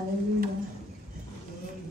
Hallelujah.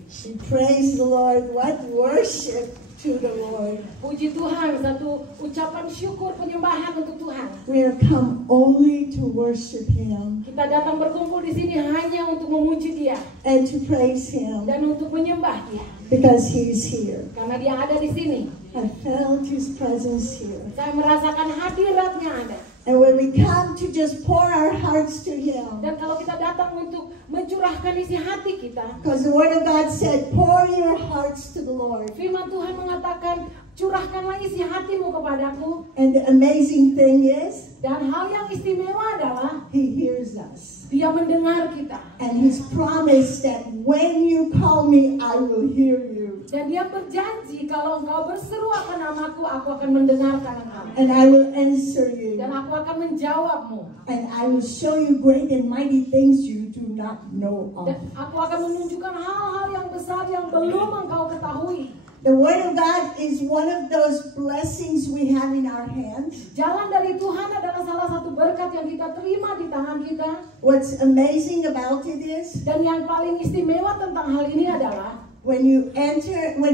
She praised the Lord. What worship to the Lord. Puji Tuhan, satu ucapan syukur penyembahan untuk Tuhan. We have come only to worship Him Kita datang berkumpul di sini hanya untuk memuji Dia and to praise Him dan untuk menyembah Dia. because He is here. Karena Dia ada di sini. I felt His presence here. Saya merasakan hadiratnya ada. And when we come to just pour our hearts to Him, Dan kalau kita datang untuk mencurahkan isi hati kita, because the Word of God said, pour your hearts to the Lord. firman Tuhan mengatakan, curahkanlah isi hatimu kepadaku. And the amazing thing is, Dan hal yang istimewa adalah He hears us. Dia mendengar kita. And He's promised that when you call me, I will hear you. Dan Dia berjanji kalau engkau berseru akan namaku, aku akan mendengarkan engkau. And I will answer you. Dan aku akan menjawabmu. And I will show you great and mighty things you do not know of. Dan aku akan menunjukkan hal-hal yang besar yang belum engkau ketahui. The Word of God is one of those blessings we have in our hands. Jalan dari Tuhan adalah salah satu berkat yang kita terima di tangan kita. What's amazing about it is, Dan yang paling istimewa tentang hal ini adalah when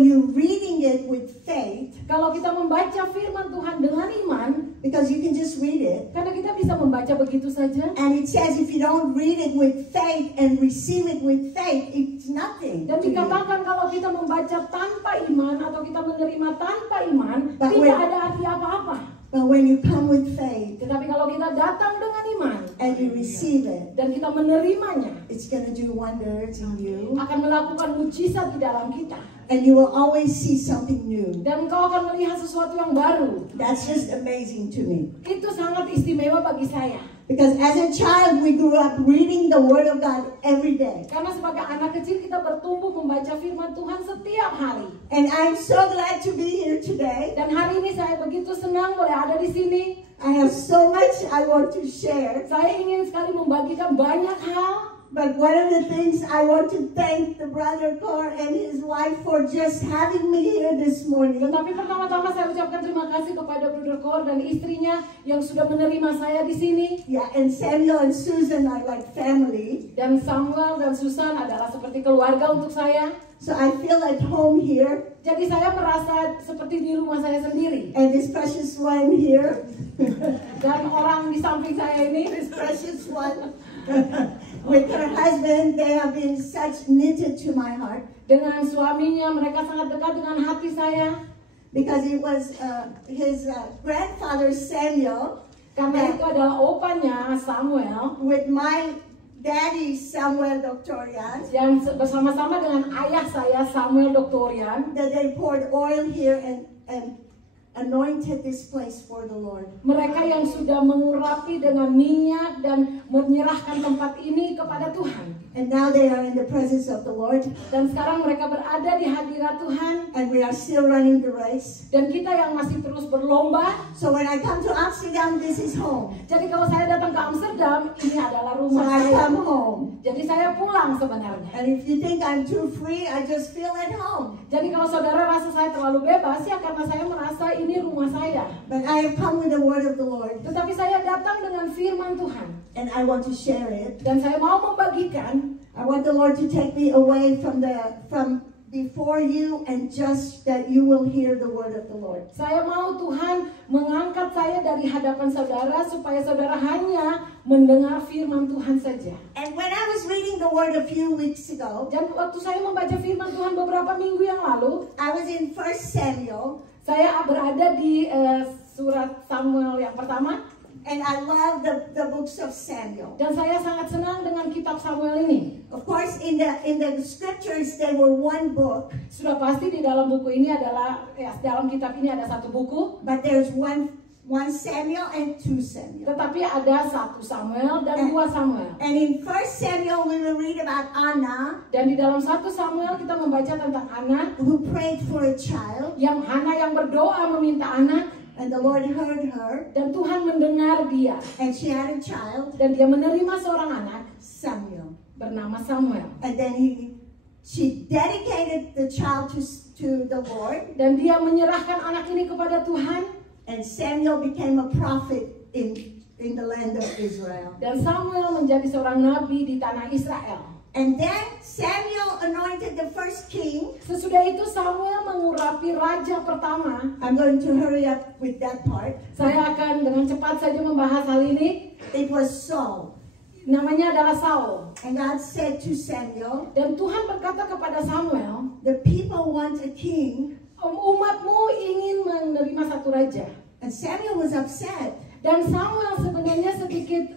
you're reading it with faith, kalau kita membaca firman Tuhan dengan iman, because you can just read it, karena kita bisa membaca begitu saja. and it says if you don't read it with faith and receive it with faith, it's nothing Dan to you. dikatakan kalau kita membaca tanpa iman atau kita menerima tanpa iman, But tidak when- ada arti apa-apa. But when you come with faith Tetapi kalau kita datang dengan iman and you receive it, dan kita menerimanya, it's going to do wonders in you, akan melakukan mujizat di dalam kita. and you will always see something new. Dan engkau akan melihat sesuatu yang baru. That's just amazing to me. Itu sangat istimewa bagi saya. Because as a child, we grew up reading the Word of God every day. Karena sebagai anak kecil kita bertumbuh membaca firman Tuhan setiap hari. And I'm so glad to be here today. Dan hari ini saya begitu senang boleh ada di sini. I have so much I want to share. Saya ingin sekali membagikan banyak hal. But one of the things I want to thank the brother Cor and his wife for just having me here this morning. Tetapi pertama-tama saya ucapkan terima kasih kepada Brother Cor dan istrinya yang sudah menerima saya di sini. Yeah, and Samuel and Susan are like family. Dan Samuel dan Susan adalah seperti keluarga untuk saya. So I feel at home here. Jadi saya merasa seperti di rumah saya sendiri. And this precious one here. Dan orang di samping saya ini, This precious one. With her husband, they have been such knitted to my heart. dengan suaminya, mereka sangat dekat dengan hati saya. Because it was his grandfather Samuel, Karena itu adalah opanya Samuel with my daddy Samuel Doctorian, yang bersama-sama dengan ayah saya Samuel Doktorian. that they poured oil here and anointed this place for the Lord. Mereka yang sudah mengurapi dengan minyak dan menyerahkan tempat ini kepada Tuhan. And now they are in the presence of the Lord, Dan sekarang mereka berada di hadirat Tuhan. and we are still running the race. Dan kita yang masih terus berlomba. So when I come to Amsterdam, this is home. Jadi kalau saya datang ke Amsterdam, ini adalah So rumah I saya. come home. Jadi saya pulang sebenarnya. And if you think I'm too free, I just feel at home. Jadi kalau saudara rasa saya terlalu bebas, ya karena saya merasa ini rumah saya. But I have come with the word of the Lord, Tetapi saya datang dengan firman Tuhan. and I want to share it. Dan saya mau membagikan. I want the Lord to take me away from before you, and just that you will hear the word of the Lord. Saya mau Tuhan mengangkat saya dari hadapan saudara supaya saudara hanya mendengar firman Tuhan saja. And when I was reading the word a few weeks ago, Dan waktu saya membaca firman Tuhan beberapa minggu yang lalu, I was in 1 Samuel, saya berada di surat Samuel yang pertama. and I love the books of Samuel. Dan saya sangat senang dengan kitab Samuel ini. Of course, in the scriptures, they were one book, Sudah pasti di dalam buku ini adalah, dalam kitab ini ada satu buku. but there's one Samuel and 2 Samuel. Tetapi ada satu Samuel dan dua Samuel. And in 1 Samuel, we will read about Anna, Dan di dalam satu Samuel kita membaca tentang Hana. who prayed for a child, Yang Hana yang berdoa meminta anak. and the Lord heard her, Dan Tuhan mendengar dia. and she had a child, Dan dia menerima seorang anak Samuel. bernama Samuel. And then she dedicated the child to the Lord, Dan dia menyerahkan anak ini kepada Tuhan. and Samuel became a prophet in the land of Israel. Dan Samuel menjadi seorang nabi di tanah Israel. And then Samuel anointed the first king. Sesudah itu Samuel mengurapi raja pertama. I'm going to hurry up with that part. Saya akan dengan cepat saja membahas hal ini. It was Saul. Namanya adalah Saul. And God said to Samuel, Dan Tuhan berkata kepada Samuel, the people want a king. umatmu ingin menerima satu raja. And Samuel was upset. Dan Samuel sebenarnya sedikit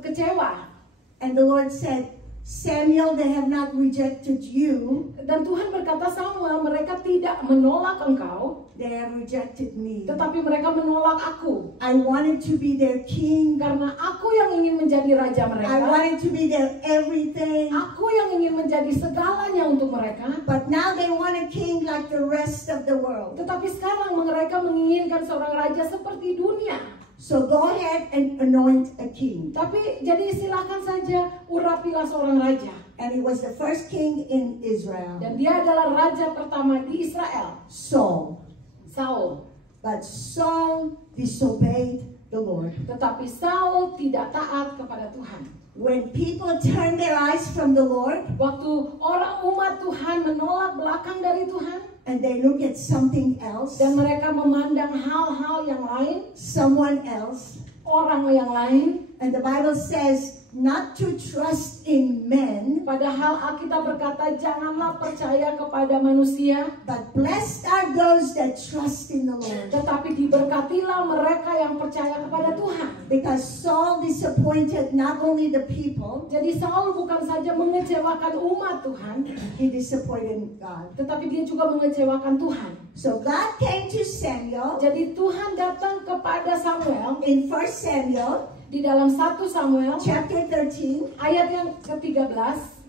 kecewa. And the Lord said, Samuel, they have not rejected you. Dan Tuhan berkata, Samuel, mereka tidak menolak engkau, They have rejected me. tetapi mereka menolak aku. I wanted to be their king. Karena aku yang ingin menjadi raja I mereka. wanted to be their everything. Aku yang ingin menjadi segalanya untuk mereka. But now they want a king like the rest of the world. Tetapi sekarang mereka menginginkan seorang raja seperti dunia. So go ahead and anoint a king. Tapi jadi silakan saja urapilah seorang raja. And he was the first king in Israel, Dan dia adalah raja pertama di Israel, Saul. Saul. But Saul disobeyed the Lord. Tetapi Saul tidak taat kepada Tuhan. When people turn their eyes from the Lord Waktu orang umat Tuhan menolak belakang dari Tuhan, and they look at something else, dan mereka memandang hal-hal yang lain, someone else, orang yang lain, and the Bible says not to trust in men, padahal Alkitab berkata janganlah percaya kepada manusia, but blessed are those that trust in the Lord. tetapi diberkatilah mereka yang percaya kepada Tuhan. Because Saul disappointed not only the people, Jadi Saul bukan saja mengecewakan umat Tuhan, he disappointed God. tetapi dia juga mengecewakan Tuhan. So God came to Samuel Jadi Tuhan datang kepada Samuel in 1 Samuel di dalam 1 Samuel chapter 13 ayat yang ke-13,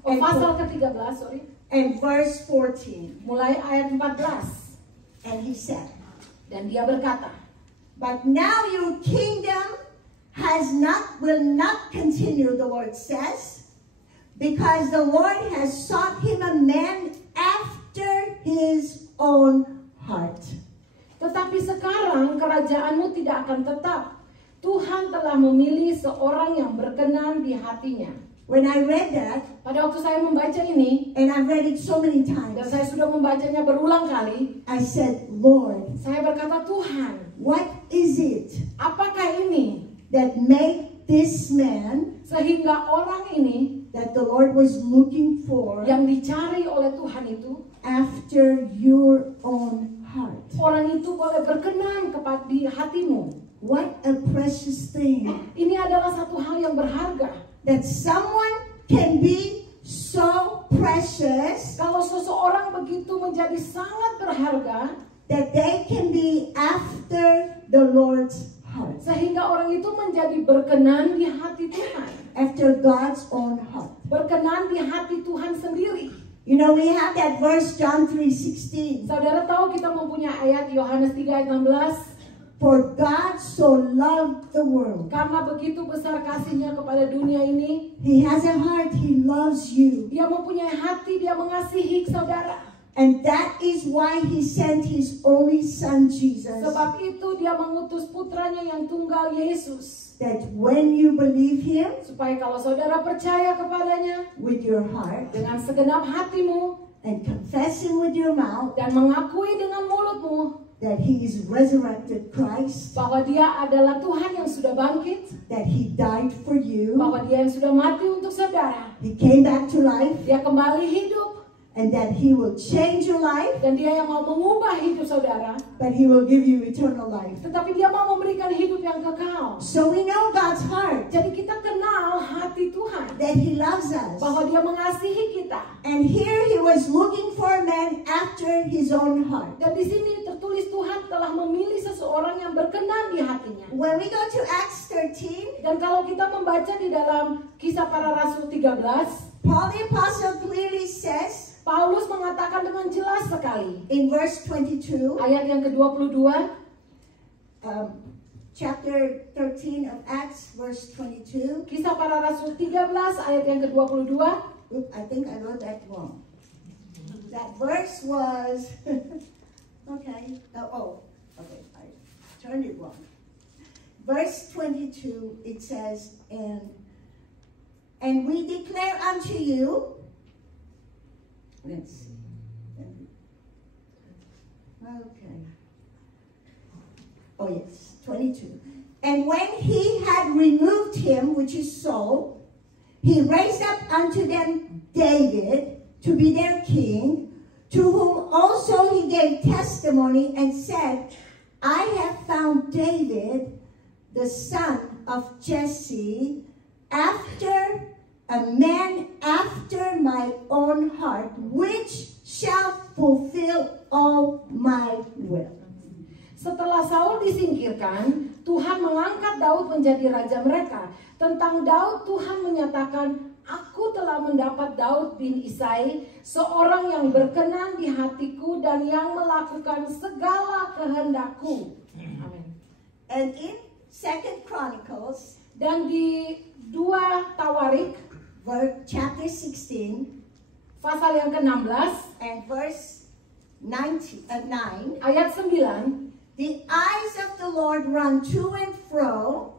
pasal ke-13, sorry, and verse 14. mulai ayat 14. And he said, Dan dia berkata, but now your kingdom will not continue, the Lord says, because the Lord has sought him a man after his own heart. tetapi sekarang kerajaanmu tidak akan tetap. Tuhan telah memilih seorang yang berkenan di hatinya. When I read that, Pada waktu saya membaca ini, and I've read it so many dan times, saya sudah membacanya berulang kali, I said, Lord, saya berkata, Tuhan, what is it apakah ini that made this man sehingga orang ini that the Lord was looking for yang dicari oleh Tuhan itu, after your own heart? orang itu boleh berkenan kepada di hatimu. What a precious thing Ini adalah satu hal yang berharga. that someone can be so precious Kalau seseorang begitu menjadi sangat berharga, that they can be after the Lord's heart, sehingga orang itu menjadi berkenan di hati Tuhan, after God's own heart. berkenan di hati Tuhan sendiri. You know, we have that verse, John 3:16. Saudara tahu kita mempunyai ayat Yohanes 3 ayat 16. For God so loved the world. Karena begitu besar kasihnya kepada dunia ini, He has a heart, He loves you. dia mempunyai hati, dia mengasihi saudara. And that is why He sent His only Son, Jesus. Sebab itu dia mengutus putranya yang tunggal, Yesus. That when you believe Him Supaya kalau saudara percaya kepadanya with your heart dengan segenap hatimu and confess Him with your mouth dan mengakui dengan mulutmu that He is resurrected Christ, bahwa dia adalah Tuhan yang sudah bangkit, that He died for you, bahwa dia yang sudah mati untuk saudara, He came back to life, dia kembali hidup, and that He will change your life, dan dia yang mau mengubah hidup saudara, but He will give you eternal life. tetapi dia mau memberikan hidup yang kekal. So we know God's heart, Jadi kita kenal hati Tuhan, that He loves us. bahwa dia mengasihi kita. And here He was looking for a man after His own heart. Dan di sini tertulis Tuhan telah memilih seseorang yang berkenan di hatinya. When we go to Acts 13, Dan kalau kita membaca di dalam Kisah Para Rasul 13, Paul the Apostle clearly says Paulus mengatakan dengan jelas sekali, in verse 22, ayat yang ke-22, chapter 13 of Acts, verse 22. Kisah Para Rasul 13 ayat yang ke-22. Oop, I think I wrote that wrong. That verse was, okay, okay, I turned it wrong. Verse 22, it says, and we declare unto you Let's see. Okay. Oh yes, 22. And when he had removed him, which is Saul, he raised up unto them David to be their king, to whom also he gave testimony and said, I have found David, the son of Jesse, after a man after my own heart, which shall fulfill all my will. Setelah Saul disingkirkan, Tuhan mengangkat Daud menjadi raja mereka. Tentang Daud, Tuhan menyatakan, Aku telah mendapat Daud bin Isai, seorang yang berkenan di hatiku dan yang melakukan segala kehendakku. Amin. And in 2 Chronicles, Dan di 2 Tawarik, chapter 16, pasal yang ke-16, and verse 9, ayat 9, the eyes of the Lord run to and fro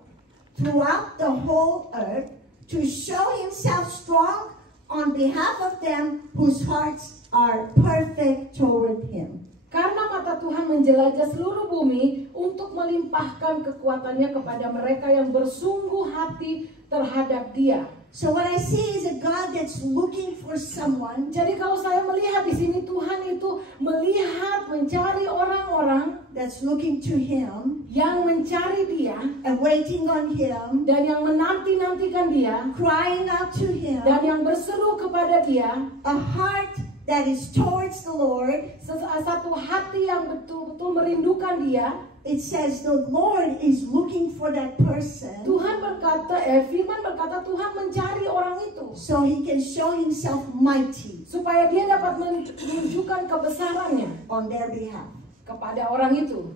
throughout the whole earth to show himself strong on behalf of them whose hearts are perfect toward him. Karena mata Tuhan menjelajah seluruh bumi untuk melimpahkan kekuatannya kepada mereka yang bersungguh hati terhadap Dia. So what I see is a God that's looking for someone. Jadi kalau saya melihat di sini, Tuhan itu melihat, mencari orang-orang That's looking to him yang mencari Dia and waiting on him, dan yang menanti-nantikan Dia crying out to him, dan yang berseru kepada Dia, a heart that is towards the Lord. satu hati yang betul-betul merindukan Dia. It says the Lord is looking for that person Tuhan berkata, Firman berkata Tuhan mencari orang itu so he can show himself mighty supaya Dia dapat menunjukkan kebesarannya on their behalf. kepada orang itu.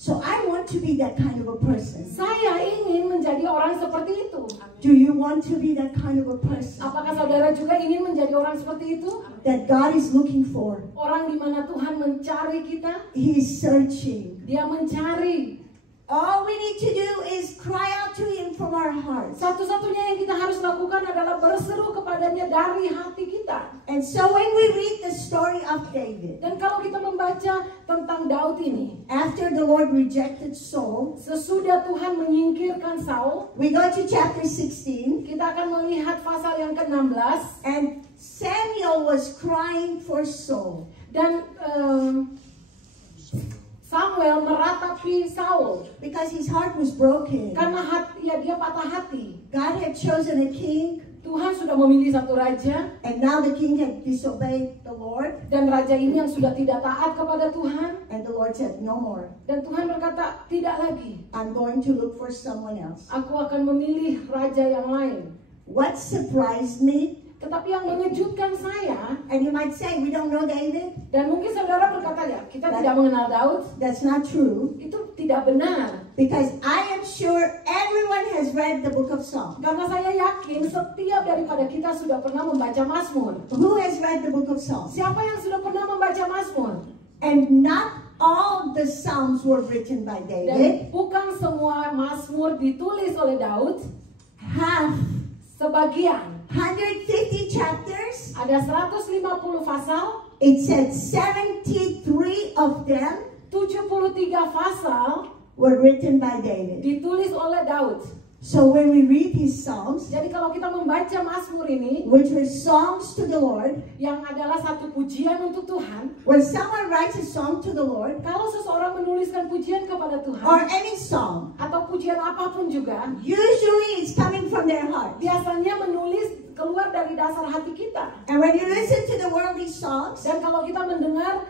So I want to be that kind of a person. Saya ingin menjadi orang seperti itu. Do you want to be that kind of a person Apakah saudara juga ingin menjadi orang seperti itu? that God is looking for? Orang di mana Tuhan mencari kita, He is searching. Dia mencari. All we need to do is cry out to him from our hearts. Satu-satunya yang kita harus lakukan adalah berseru kepadanya dari hati kita. And so when we read the story of David, Dan kalau kita membaca tentang Daud ini, after the Lord rejected Saul, sesudah Tuhan menyingkirkan Saul, we go to chapter 16, kita akan melihat pasal yang ke-16. and Samuel was crying for Saul. Dan Samuel meratapi Saul Because his heart was broken. karena dia patah hati. God had chosen a king, Tuhan sudah memilih satu raja, and now the king had disobeyed the Lord. dan raja ini yang sudah tidak taat kepada Tuhan. And the Lord said, no more. Dan Tuhan berkata, tidak lagi. I'm going to look for someone else. Aku akan memilih raja yang lain. What surprised me, Tetapi yang mengejutkan saya, and you might say, we don't know David. dan mungkin saudara berkata, ya kita tidak mengenal Daud. That's not true. Itu tidak benar. Because I am sure everyone has read the book of Psalms. Karena saya yakin setiap daripada kita sudah pernah membaca Mazmur. Who has read the book of Psalms? Siapa yang sudah pernah membaca Mazmur? And not all the Psalms were written by Dan David. bukan semua Mazmur ditulis oleh Daud. Half, Sebagian. 150 chapters. Ada 150 pasal. It said 73 of them 73 pasal were written by David. ditulis oleh Daud. So when we read his Psalms, Jadi kalau kita membaca Mazmur ini, which were songs to the Lord, yang adalah satu pujian untuk Tuhan. when someone writes a song to the Lord, Kalau seseorang menuliskan pujian kepada or Tuhan, any song, atau pujian apapun juga, usually it's coming from their heart. biasanya menulis keluar dari dasar hati kita. And when you listen to the worldly songs, Dan kalau kita mendengar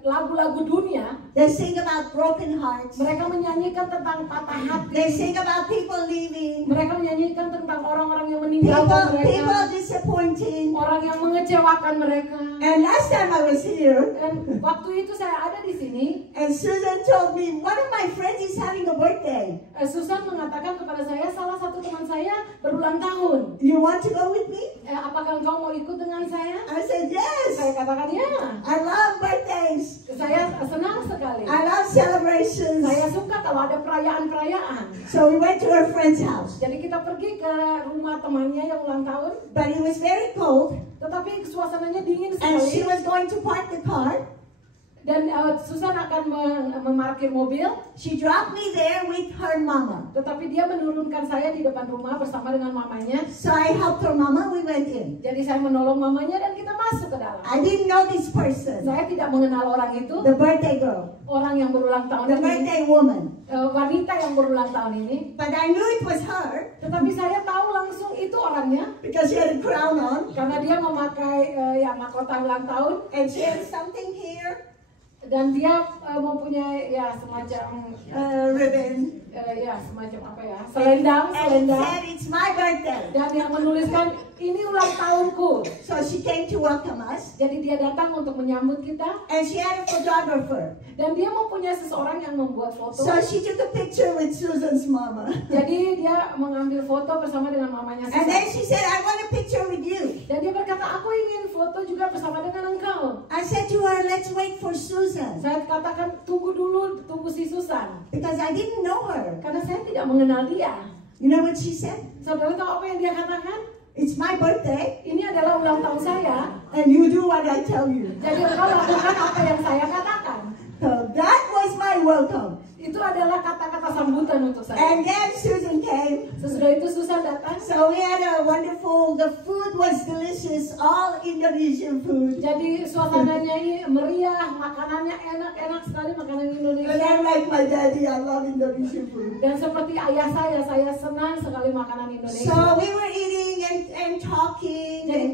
lagu-lagu dunia, they sing about broken hearts. mereka menyanyikan tentang patah They hati. sing about people leaving, Mereka menyanyikan tentang orang-orang yang meninggalkan people mereka, disappointing. orang yang mengecewakan mereka. And last time I was here, Dan waktu itu saya ada di sini, and Susan told me one of my friends is having a birthday. Susan mengatakan kepada saya, salah satu teman saya berulang tahun. You want to go with me? apakah engkau mau ikut dengan saya? I said, yes. Saya katakan ya. I love birthdays. Saya senang sekali. I love celebrations. Saya suka kalau ada perayaan-perayaan. So we went to her friend's house. Jadi kita pergi ke rumah temannya yang ulang tahun. But it was very cold. Tetapi suasananya dingin And she sekali. was going to park the car. Dan Susan akan memarkir mobil. She dropped me there with her mama. Tetapi dia menurunkan saya di depan rumah bersama dengan mamanya. So I helped her mama. We went in. Jadi saya menolong mamanya dan kita masuk ke dalam. I didn't know this person. Saya tidak mengenal orang itu. The birthday girl. Orang yang berulang tahun The ini. birthday woman. Wanita yang berulang tahun ini. But I knew it was her. Tetapi saya tahu langsung itu orangnya. Because she had a crown on. Karena dia memakai mahkota ulang tahun. And she had something here. Dan dia mempunyai ya semacam ribbon. Ya semacam apa ya, selendang. And said, it's my birthday. Dan yang menuliskan ini ulang tahunku. So she came to welcome us. Jadi dia datang untuk menyambut kita. And she had a photographer. Dan dia mempunyai seseorang yang membuat foto. So she took a picture with Susan's mama. Jadi dia mengambil foto bersama dengan mamanya Susan. And then she said, I want a picture with you. Dan dia berkata, aku ingin foto juga bersama dengan engkau. I said to her, let's wait for Susan. Saya katakan, tunggu dulu, tunggu si Susan. Because I didn't know her. Karena saya tidak mengenal dia. You know what she said? Saudara tahu apa yang dia katakan? It's my birthday. Ini adalah ulang tahun saya. And you do what I tell you. Jadi engkau lakukan apa yang saya katakan. So that was my welcome. Itu adalah kata-kata sambutan untuk saya. And then Susan came. Sesudah itu Susan datang. So we had a wonderful, the food was delicious, all Indonesian food. Jadi suasananya meriah, makanannya enak-enak sekali, makanan And Indonesia. I'm like my daddy, I love Indonesian food. Dan seperti ayah saya senang sekali makanan Indonesia. So we were eating and talking. Jadi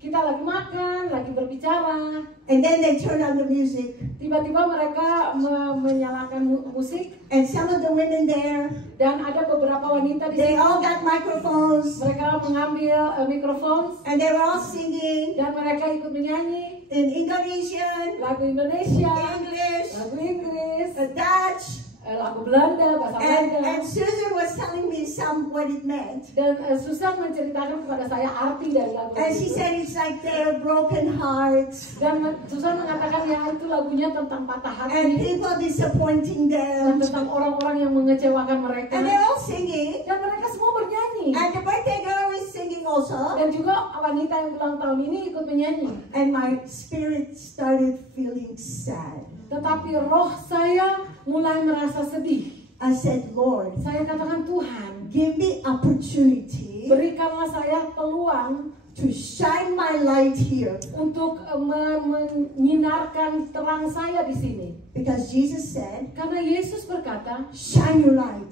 kita lagi makan, lagi berbicara. And then they turned on the music. Tiba-tiba mereka menyalakan musik. And some of the women there, Dan ada beberapa wanita di they sini. all got microphones. Mereka mengambil mikrofon. And they were all singing Dan mereka ikut menyanyi in Indonesian, lagu Indonesia, English, lagu Inggris, Dutch. lagu Belanda, bahasa Belanda. And Susan was telling me what it meant. Dan Susan menceritakan kepada saya arti dari lagu And she itu. said it's like their broken hearts Dan Susan mengatakan ya itu lagunya tentang patah and hati people disappointing dan them. tentang orang-orang yang mengecewakan mereka. And they're all singing. Dan mereka semua bernyanyi. And the birthday girl is singing also. Dan juga wanita yang ulang tahun ini ikut menyanyi. And my spirit started feeling sad. Tetapi roh saya mulai merasa sedih. I said, Lord, Saya katakan, Tuhan, give me opportunity berikanlah saya peluang to shine my light here. untuk menyinarkan terang saya di sini. Because Jesus said, Karena Yesus berkata, shine your light.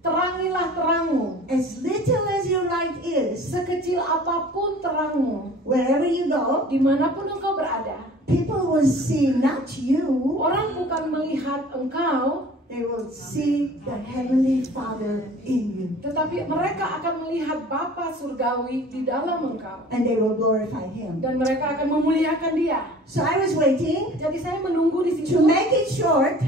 terangilah terangmu. As little as your light is, Sekecil apapun terangmu, wherever you go, dimanapun engkau berada, people will see not you, orang bukan melihat engkau, they will see the Heavenly Father in you. tetapi mereka akan melihat Bapa surgawi di dalam engkau. And they will glorify Him. Dan mereka akan memuliakan Dia. So I was waiting. Jadi saya menunggu di To situ make it short,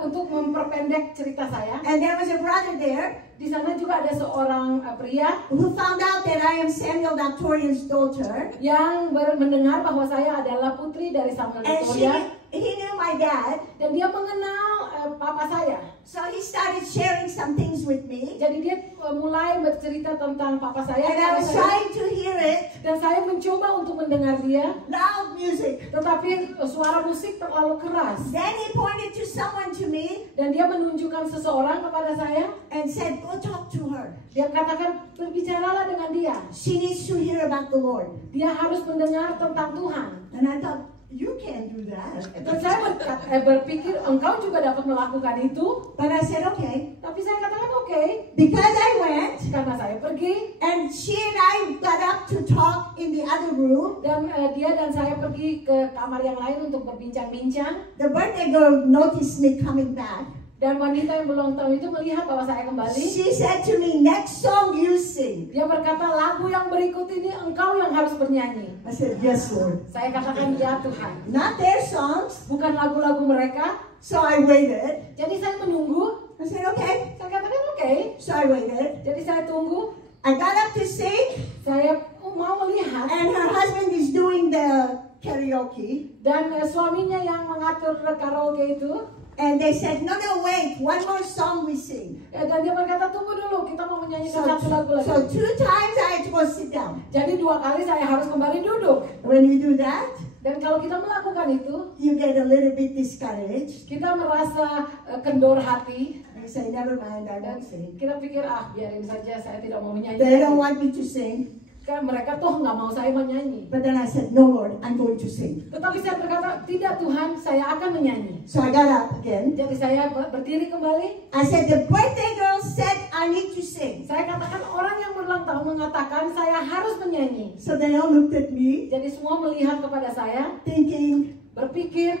untuk memperpendek cerita saya. and there was a brother there Di sana juga ada seorang pria who found out that I am Samuel Doctorian's daughter. yang mendengar bahwa saya adalah putri dari Samuel And Victoria. he knew my dad. Dan dia mengenal papa saya. So he started sharing some things with me. Jadi dia mulai bercerita tentang papa saya. And I was trying to hear it. Dan saya mencoba untuk mendengar dia. Loud music. Tetapi suara musik terlalu keras. Then he pointed to someone to me Dan dia menunjukkan seseorang kepada saya. and said, go talk to her. Dia katakan, berbicaralah dengan dia. She needs to hear about the Lord. Dia harus mendengar tentang Tuhan. And I thought, you can't do that. Dan saya berpikir, engkau juga dapat melakukan itu. But I said, okay. Tapi saya katakan oke. Because I went, Karena saya pergi. and she and I got up to talk in the other room. Dan dia dan saya pergi ke kamar yang lain untuk berbincang-bincang. The birthday girl noticed me coming back. Dan wanita yang berulang tahun itu melihat bahwa saya kembali. She said to me, next song you sing. Dia berkata, lagu yang berikut ini engkau yang harus bernyanyi. I said, yes, Lord. Saya katakan, ya Tuhan. Not their songs. Bukan lagu-lagu mereka. So I waited. Jadi saya menunggu. I said, okay. Saya katakan oke. So I waited. Jadi saya tunggu. I got up to sing. Saya mau melihat, and her husband is doing the karaoke, dan suaminya yang mengatur karaoke itu, and they said, no, wait, one more song we sing. dan dia berkata, tunggu dulu, kita mau menyanyikan So, satu lagu lagi. so 2 times I had to go sit down. Jadi 2 kali saya harus kembali duduk. When you do that, Dan kalau kita melakukan itu, you get a little bit discouraged. kita merasa kendor hati. You say, never mind, I Dan won't sing. kita pikir, biarin saja, saya tidak mau menyanyi. They don't want me to sing. Kan mereka toh nggak mau saya menyanyi. But then I said, no, Lord, I'm going to sing. Tetapi saya berkata, tidak Tuhan, saya akan menyanyi. So I got up again. Jadi saya berdiri kembali. I said, the birthday girl said I need to sing. Saya katakan, orang yang berulang tahun mengatakan saya harus menyanyi. So they all looked at me, Jadi semua melihat kepada saya, thinking, berpikir,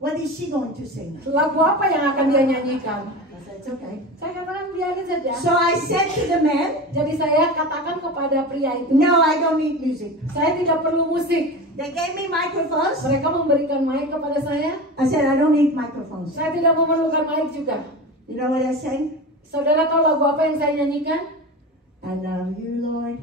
what is she going to sing? lagu apa yang akan dia nyanyikan. I said, it's okay. Saya katakan, biarin saja. So I said to the man, Jadi saya katakan kepada pria itu, no, I don't need music. saya tidak perlu musik. They gave me microphones. Mereka memberikan mic kepada saya. I said, I don't need microphones. Saya tidak memerlukan mic juga. You know what I sang? Saudara tahu lagu apa yang saya nyanyikan? I love you, Lord,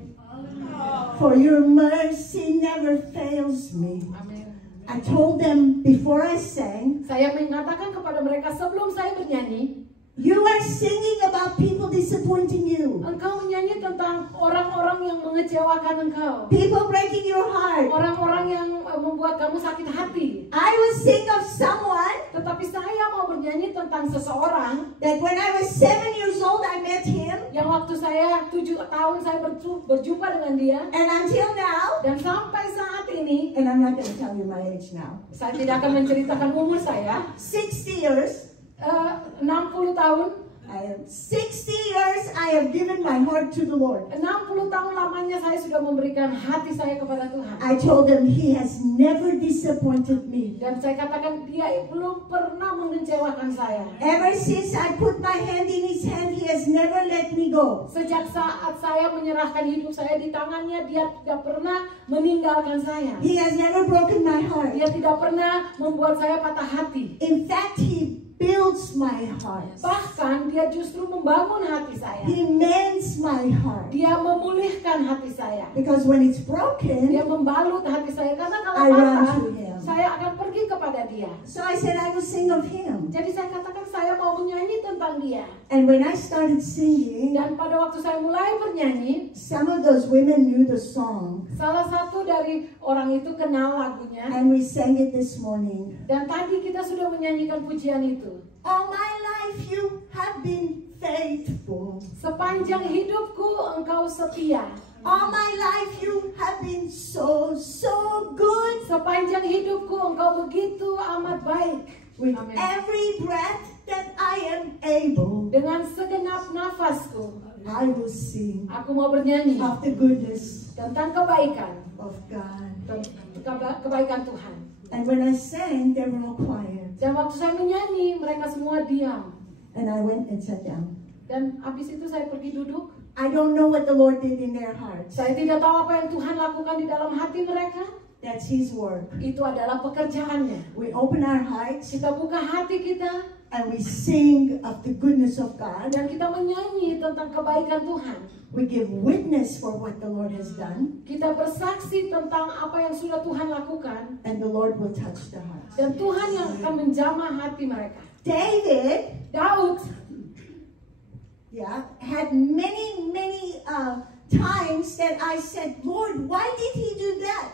for your mercy never fails me. Amin. I told them before I sang, Saya mengatakan kepada mereka sebelum saya bernyanyi, you are singing about people disappointing you. engkau menyanyi tentang orang-orang yang mengecewakan engkau. People breaking your heart. Orang-orang yang membuat kamu sakit hati. I will sing of someone Tetapi saya mau bernyanyi tentang seseorang that when I was 7 years old, I met him. yang waktu saya 7 tahun saya berjumpa dengan dia. And until now, Dan sampai saat ini, and I'm not going to tell you my age now, saya tidak akan menceritakan umur saya. 60 years, 60 tahun. 60 years I have given my heart to the Lord. 60 tahun lamanya saya sudah memberikan hati saya kepada Tuhan. I told him he has never disappointed me. Dan saya katakan dia belum pernah mengecewakan saya. Ever since I put my hand in his hand, he has never let me go. Sejak saat saya menyerahkan hidup saya di tangannya, dia tidak pernah meninggalkan saya. He has never broken my heart. Dia tidak pernah membuat saya patah hati. In fact, he builds my heart. Bahkan dia justru membangun hati saya. He mends my heart. Dia memulihkan hati saya. Because when it's Dia broken, membalut hati saya. Karena kalau I run patah, to him. saya akan pergi kepada dia. so I said I will sing of him. Jadi saya katakan saya mau menyanyi tentang dia. And when I started singing, Dan pada waktu saya mulai bernyanyi, some of those women knew the song. salah satu dari orang itu kenal lagunya. And we sang it this morning. Dan tadi kita sudah menyanyikan pujian itu. All my life you have been faithful. Sepanjang hidupku engkau setia. All my life you have been so good. Sepanjang hidupku engkau begitu amat baik. With Amen. every breath that I am able, Dengan segenap nafasku, I will sing aku mau bernyanyi of the goodness tentang kebaikan. of God. Kebaikan Tuhan. And when I sang, they were all quiet. Dan waktu saya menyanyi, mereka semua diam. And I went and sat down. Dan habis itu saya pergi duduk. I don't know what the Lord did in their hearts. Saya tidak tahu apa yang Tuhan lakukan di dalam hati mereka. That's His work. Itu adalah pekerjaannya. We open our hearts Kita buka hati kita and we sing of the goodness of God. dan kita menyanyi tentang kebaikan Tuhan. We give witness for what the Lord has done. Kita bersaksi tentang apa yang sudah Tuhan lakukan. And the Lord will touch the hearts. Dan Tuhan yang akan menjamah hati mereka. Daud, Daud had many times that I said, Lord, why did he do that?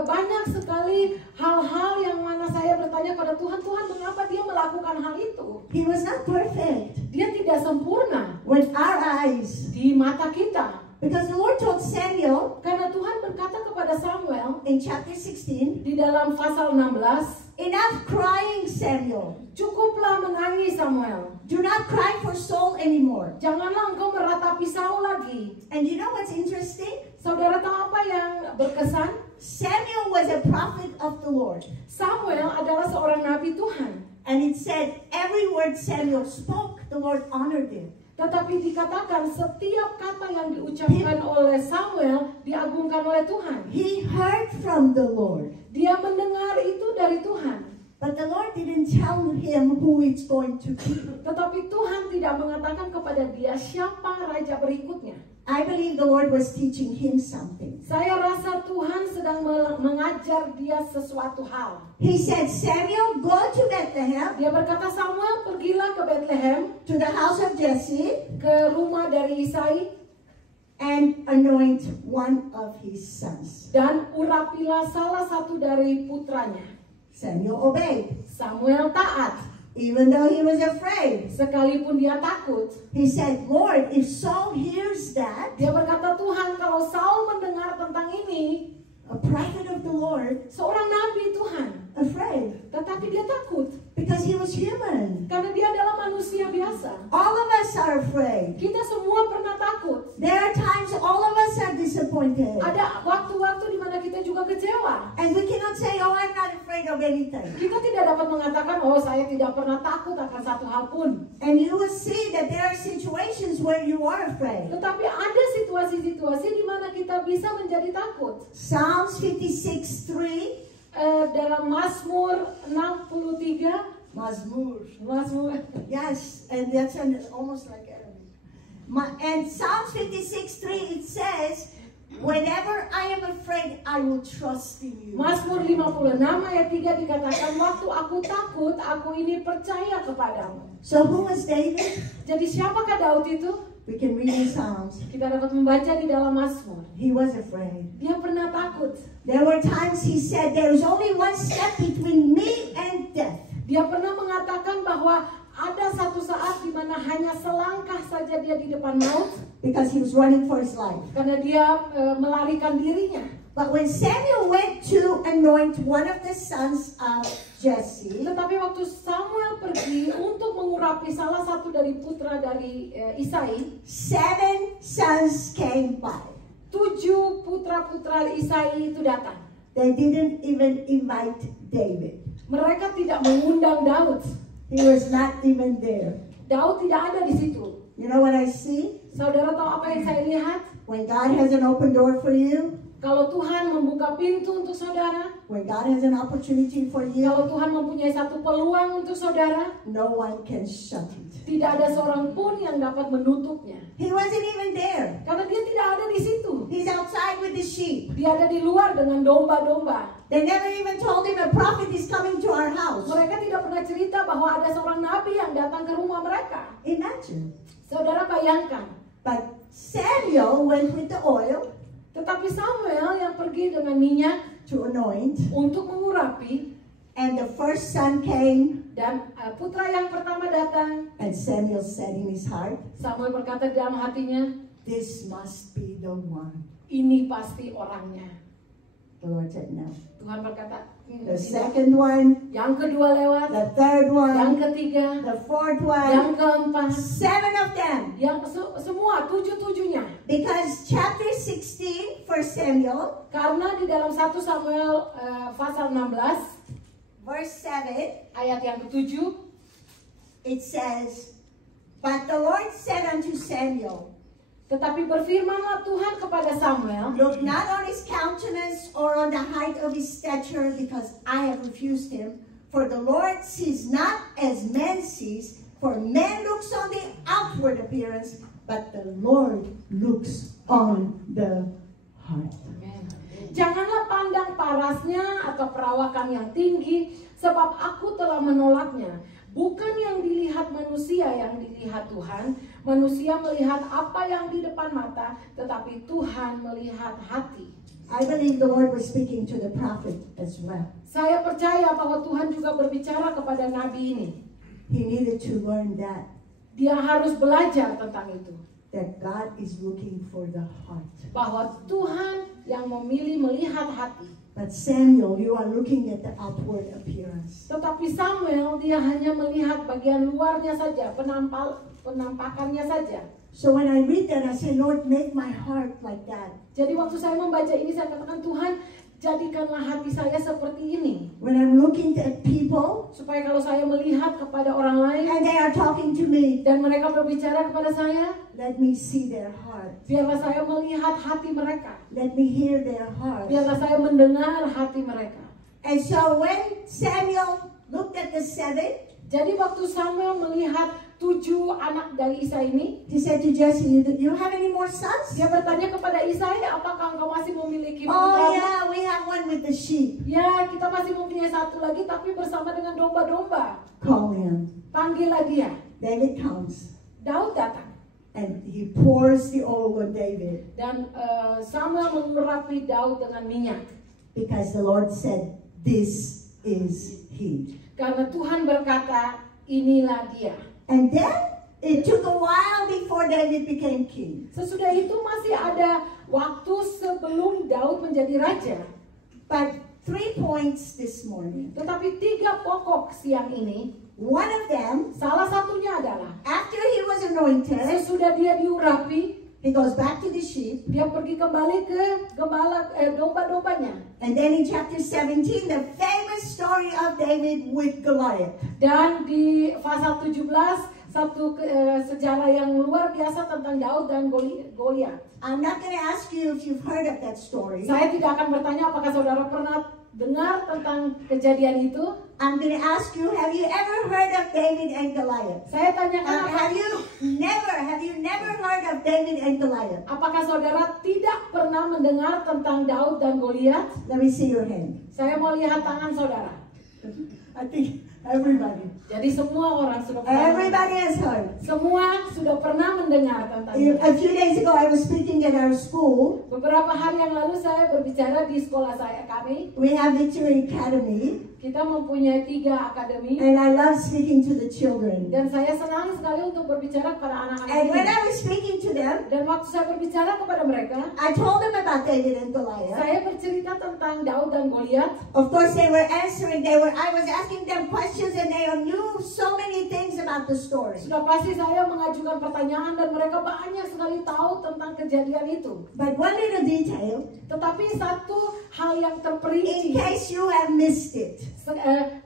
banyak sekali hal-hal yang mana saya bertanya pada Tuhan, Tuhan mengapa dia melakukan hal itu? He was not perfect Dia tidak sempurna with our eyes. di mata kita. Because the Lord told Samuel Karena Tuhan berkata kepada Samuel in chapter 16, di dalam pasal 16, enough crying, Samuel. cukuplah menangis Samuel. Do not cry for Saul anymore. Janganlah engkau meratapi Saul lagi. And you know what's interesting? Saudara tahu apa yang berkesan? Samuel was a prophet of the Lord. Samuel adalah seorang nabi Tuhan. And it said, every word Samuel spoke, the Lord honored it. Tetapi dikatakan setiap kata yang diucapkan oleh Samuel diagungkan oleh Tuhan. He heard from the Lord. Dia mendengar itu dari Tuhan. But the Lord didn't tell him who it's going to be. Tetapi Tuhan tidak mengatakan kepada dia siapa raja berikutnya. I believe the Lord was teaching him something. Saya rasa Tuhan sedang mengajar dia sesuatu hal. He said, Samuel, go to Bethlehem, Dia berkata, Samuel, pergilah ke Bethlehem, to the house of Jesse, ke rumah dari Isai, and anoint one of his sons. dan urapilah salah satu dari putranya. Samuel obeyed, Samuel taat, even though he was afraid. sekalipun dia takut. He said, Lord, if Saul hears that, Dia berkata, Tuhan, kalau Saul mendengar tentang ini, a prophet of the Lord, seorang nabi Tuhan, afraid, tetapi dia takut because he was human. karena dia adalah manusia biasa. All of us are afraid. Kita semua pernah takut. There are times all of us are disappointed. Ada waktu-waktu di mana kita juga kecewa. And we cannot say, oh, I'm not afraid of anything. Kita tidak dapat mengatakan, oh, saya tidak pernah takut akan satu hal pun. And you will see that there are situations where you are afraid. Tetapi ada situasi-situasi di mana kita bisa menjadi takut. Psalms 56:3. Dalam Mazmur 63, Mazmur. Yes, and that's almost like Arabic. And Psalms 56:3, it says, whenever I am afraid, I will trust in you. Mazmur 56 ayat 3 dikatakan, waktu aku takut, aku ini percaya kepadamu. So who was David? Jadi siapakah Daud itu? We can read in Psalms. Kita dapat membaca di dalam Mazmur. He was afraid. Dia pernah takut. There were times he said, there is only one step between me and death. Dia pernah mengatakan bahwa ada satu saat di mana hanya selangkah saja dia di depan maut, Because he was running for his life. karena dia melarikan dirinya. But when Samuel went to anoint one of the sons of Jesse, Tetapi waktu Samuel pergi untuk mengurapi salah satu dari putra dari Isai, 7 sons came by. 7 putra-putra Isai itu datang. They didn't even invite David. Mereka tidak mengundang Daud. He was not even there. Daud tidak ada di situ. You know what I see? Saudara tahu apa yang saya lihat? When God has an open door for you, Kalau Tuhan membuka pintu untuk saudara, when God has an opportunity for you, kalau Tuhan mempunyai satu peluang untuk saudara, no one can shut it. tidak ada seorang pun yang dapat menutupnya. He wasn't even there. Karena dia tidak ada di situ. He's outside with the sheep. Dia ada di luar dengan domba-domba. They never even told him a prophet is coming to our house. Mereka tidak pernah cerita bahwa ada seorang nabi yang datang ke rumah mereka. Imagine. Saudara bayangkan. But Samuel went with the oil Tetapi Samuel yang pergi dengan minyak to anoint, untuk mengurapi, and the first son came, dan putra yang pertama datang. and Samuel said in his heart, Samuel berkata dalam hatinya, this must be the one. ini pasti orangnya. The Lord said no. Tuhan berkata, The second one, yang kedua lewat, the third yang one, ketiga, the fourth yang one, keempat, 7 of them. yang semua 7-7-nya. Because chapter 16, 1 Samuel, Karena di dalam 1 Samuel pasal 16 verse 7, ayat yang ke-7, it says, but the Lord said unto Samuel, tetapi berfirmanlah Tuhan kepada Samuel, look not on his countenance or on the height of his stature, because I have refused him. For the Lord sees not as man sees, for man looks on the outward appearance, but the Lord looks on the heart. janganlah pandang parasnya atau perawakan yang tinggi, sebab aku telah menolaknya. Bukan yang dilihat manusia yang dilihat Tuhan. Manusia melihat apa yang di depan mata, tetapi Tuhan melihat hati. I believe the Lord was speaking to the prophet as well. Saya percaya bahwa Tuhan juga berbicara kepada nabi ini. He needed to learn that Dia harus belajar tentang itu. God is looking for the heart. Bahwa Tuhan yang memilih melihat hati. But Samuel, you are looking at the outward appearance. Tetapi Samuel, dia hanya melihat bagian luarnya saja, penampakannya saja. So when I read that, I say, Lord, make my heart like that. Jadi waktu saya membaca ini, saya katakan, Tuhan, jadikanlah hati saya seperti ini. When I'm looking at people, Supaya kalau saya melihat kepada orang lain, and they are talking to me, dan mereka berbicara kepada saya, let me see their heart. biarlah saya melihat hati mereka. Let me hear their heart. Biarlah saya mendengar hati mereka. And so when Samuel looked at the 7, Jadi waktu Samuel melihat 7 anak dari Isai ini? He said to Jesse, you have any more sons? Dia bertanya kepada Isai, apakah engkau masih memiliki Oh putra? yeah, we have one with the sheep. Ya, kita masih mempunyai satu lagi, tapi bersama dengan domba-domba. Call him. Panggillah dia. David comes Daud datang. and he pours the oil on David Dan Samuel mengurapi Daud dengan minyak. because the Lord said, this is he. Karena Tuhan berkata, inilah dia. And then it took a while before David became king. Sesudah itu masih ada waktu sebelum Daud menjadi raja. But 3 points this morning. Tetapi 3 pokok siang ini, One of them, salah satunya adalah after he was anointed, sesudah dia diurapi, he goes back to the sheep. dia pergi kembali ke domba-dombanya. And then in chapter 17, the famous story of David with Goliath. Dan di pasal 17, satu sejarah yang luar biasa tentang Daud dan Goliat. I'm not going to ask you if you've heard of that story. Saya tidak akan bertanya apakah saudara pernah dengar tentang kejadian itu. I'm going to ask you, have you ever heard of David and Goliath? Saya tanyakan, Have you never heard of David and Goliath? apakah saudara tidak pernah mendengar tentang Daud dan Goliat? Let me see your hand. Saya mau lihat tangan saudara. I think everybody. Jadi semua orang sudah pernah. Everybody has heard. Semua sudah pernah mendengar tentangnya. A few days ago, I was speaking at our school. Beberapa hari yang lalu saya berbicara di sekolah kami. We have Victory Academy, Kita mempunyai 3 akademi. and I love speaking to the children. Dan saya senang sekali untuk berbicara kepada anak-anak And when ini. I was speaking to them, Dan waktu saya berbicara kepada mereka, I told them about David and Goliath. saya bercerita tentang Daud dan Goliat. Of course, they were answering. I was asking them questions, and they knew so many things about the story. Sudah pasti saya mengajukan pertanyaan dan mereka banyak sekali tahu tentang kejadian itu. But one little detail, Tetapi satu hal yang in terperinci, case you have missed it,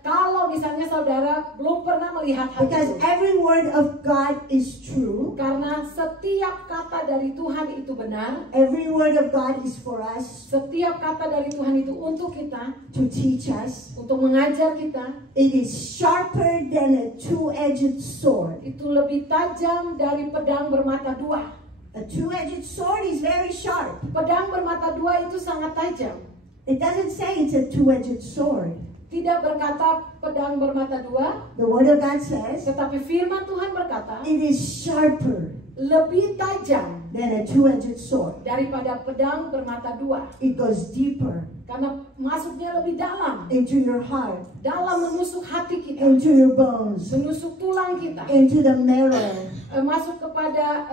kalau misalnya saudara belum pernah melihat hal because itu, every word of God is true. karena setiap kata dari Tuhan itu benar, Every word of God is for us setiap kata dari Tuhan itu untuk kita, to teach us. untuk mengajar kita. It is sharper than a two-edged sword. Itu lebih tajam dari pedang bermata 2. A two-edged sword is very sharp. Pedang bermata 2 itu sangat tajam. It doesn't say it's a two-edged sword. Tidak berkata pedang bermata 2, The word of God says tetapi firman Tuhan berkata it is sharper lebih tajam than a two-edged sword. daripada pedang bermata 2. It goes deeper Karena masuknya lebih dalam, into your heart, dalam menusuk hati kita, into your bones, menusuk tulang kita, into the marrow. masuk kepada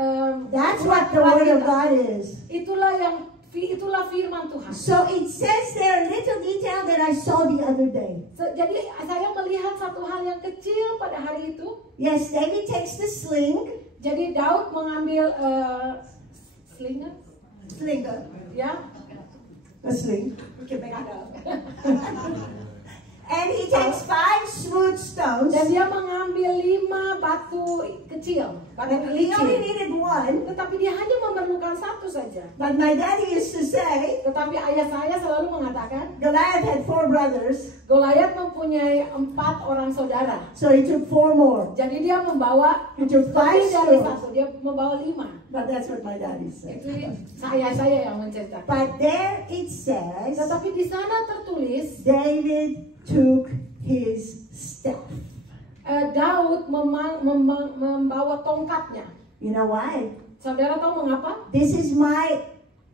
That's what the urat word of kita. God is. Itulah firman Tuhan. So it says there a little detail that I saw the other day. Jadi saya melihat satu hal yang kecil pada hari itu. Yes, David takes the sling, Jadi Daud mengambil slinger, ya, a sling, okay, ada. and he takes 5 smooth stones. Dan dia mengambil 5 batu kecil, batu And he only licin. needed one. Tetapi dia hanya memerlukan 1 saja. But my daddy used to say Tetapi ayah saya selalu mengatakan, Goliath had 4 brothers, Goliat mempunyai 4 orang saudara. so he took 4 more. Jadi dia membawa He took 5 lebih dari stones. 1. Dia membawa 5. But that's what my daddy said. Itu saya yang menceritakan. But there it says Tetapi di sana tertulis, David took his staff. Daud membawa tongkatnya. You know why? Saudara tahu mengapa? This is my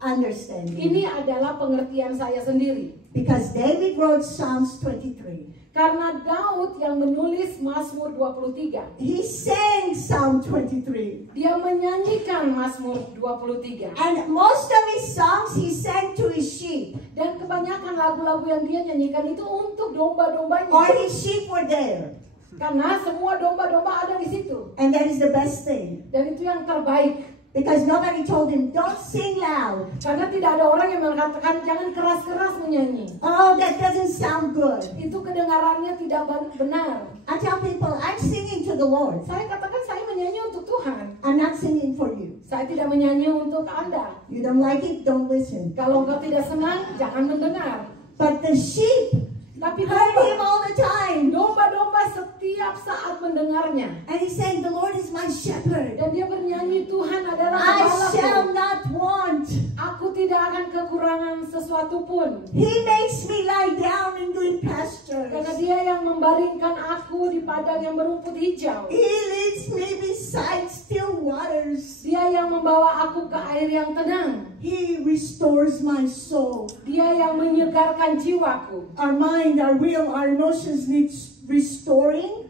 understanding. Ini adalah pengertian saya sendiri. Because David wrote Psalms 23. Karena Daud yang menulis Mazmur 23. He sang Psalm 23. Dia menyanyikan Mazmur 23. And most of his songs he sang to his sheep. Dan kebanyakan lagu-lagu yang dia nyanyikan itu untuk domba-dombanya. Or his sheep were there. Karena semua domba-domba ada di situ. And that is the best thing. Dan itu yang terbaik. Because nobody told him, don't sing loud. Karena tidak ada orang yang mengatakan jangan keras-keras menyanyi. Oh, that doesn't sound good. Itu kedengarannya tidak benar. I tell people, I'm singing to the Lord. Saya katakan saya menyanyi untuk Tuhan. I'm not singing for you. Saya tidak menyanyi untuk Anda. You don't like it, don't listen. Kalau engkau tidak senang, jangan mendengar. But the sheep Tapi heard him all the time. domba-domba setiap saat mendengarnya. And he's saying, the Lord is my shepherd. Dan dia bernyanyi, Tuhan adalah I gembalaku. shall not want. Aku tidak akan kekurangan sesuatu pun. He makes me lie down in green Karena pastures. dia yang membaringkan aku di padang yang berumput hijau. He leads me beside still waters. Dia yang membawa aku ke air yang tenang. He restores my soul. Dia yang menyegarkan jiwaku. Our mind, our will, our emotions needs restoring.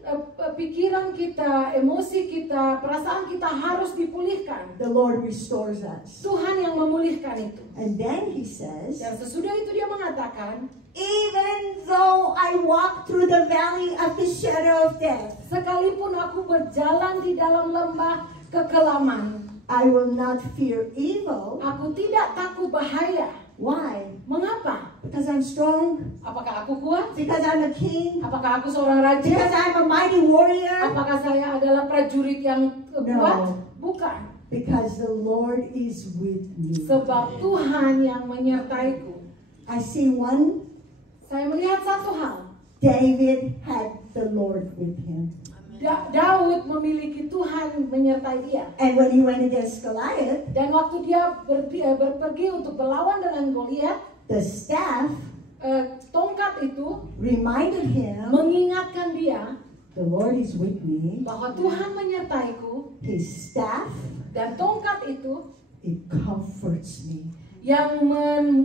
Pikiran kita, emosi kita, perasaan kita harus dipulihkan. The Lord restores us. Tuhan yang memulihkan itu. And then he says, Dan sesudah itu dia mengatakan, even though I walk through the valley of the shadow of death, sekalipun aku berjalan di dalam lembah kekelaman, I will not fear evil. aku tidak takut bahaya. Why? Mengapa? Because I'm strong. Apakah aku kuat? Because I'm a king. Apakah aku seorang Because raja? I'm a mighty warrior. Apakah saya adalah prajurit yang kuat? No. Bukan. Because the Lord is with me. Sebab Tuhan yang menyertaiku. I see one. Saya melihat satu hal. David had the Lord with him. Daud memiliki Tuhan menyertai dia. And when he went against Goliath, Dan waktu dia berpergi untuk berlawan dengan Goliat, the staff tongkat itu reminded him, mengingatkan dia the Lord is with me. bahwa Tuhan menyertaiku. His staff, Dan tongkat itu it comforts me. yang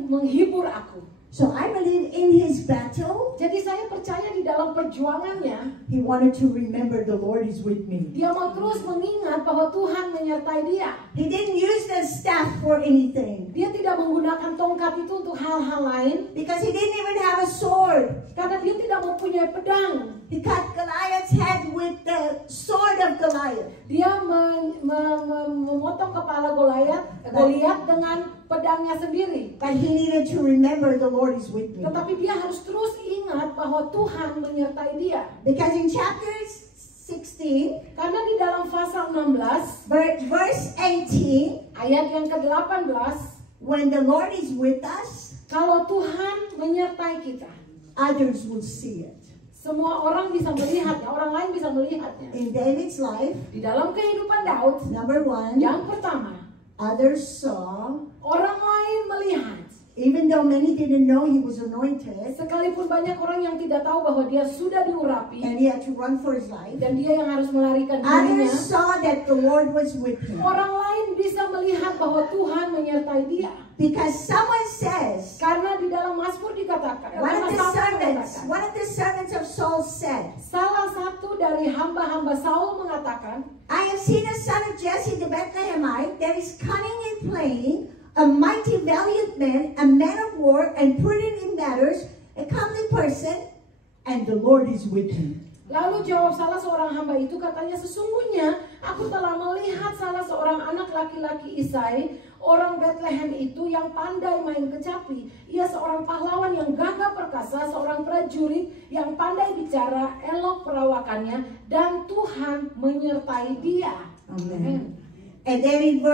menghibur aku. So I believe in his battle, Jadi saya percaya di dalam perjuangannya, he wanted to remember the Lord is with me. dia mau terus mengingat bahwa Tuhan menyertai dia. He didn't use the staff for anything Dia tidak menggunakan tongkat itu untuk hal-hal lain, because he didn't even have a sword. karena dia tidak mempunyai pedang. He cut Goliath's head with the sword of Goliath. Dia memotong kepala Goliat dengan pedangnya sendiri. But he needed to remember the Lord is with me. Tetapi dia harus terus ingat bahwa Tuhan menyertai dia. Because in chapter 16, Karena di dalam pasal 16, verse 18, ayat yang ke-18, when the Lord is with us, kalau Tuhan menyertai kita, others will see it. semua orang bisa melihatnya, orang lain bisa melihatnya. In David's life, Di dalam kehidupan Daud, number one, yang pertama, others saw, orang lain melihat. even though many didn't know he was anointed, Sekalipun banyak orang yang tidak tahu bahwa dia sudah diurapi, and he had to run for his life, dan dia yang harus melarikan dirinya, others saw that the Lord was with him. orang lain bisa melihat bahwa Tuhan menyertai dia. Because someone says, Karena di dalam Mazmur dikatakan, one of karena the Saul servants of Saul said, salah satu dari hamba-hamba Saul mengatakan, I have seen a son of Jesse the Bethlehemite that is cunning and plain, a mighty valiant man, a man of war, and prudent in matters, a comely person, and the Lord is with him. Lalu jawab salah seorang hamba itu, katanya, sesungguhnya aku telah melihat salah seorang anak laki-laki Isai, orang Bethlehem itu yang pandai main kecapi. Ia seorang pahlawan yang gagah perkasa, seorang prajurit yang pandai bicara, elok perawakannya, dan Tuhan menyertai dia. Amen. And then in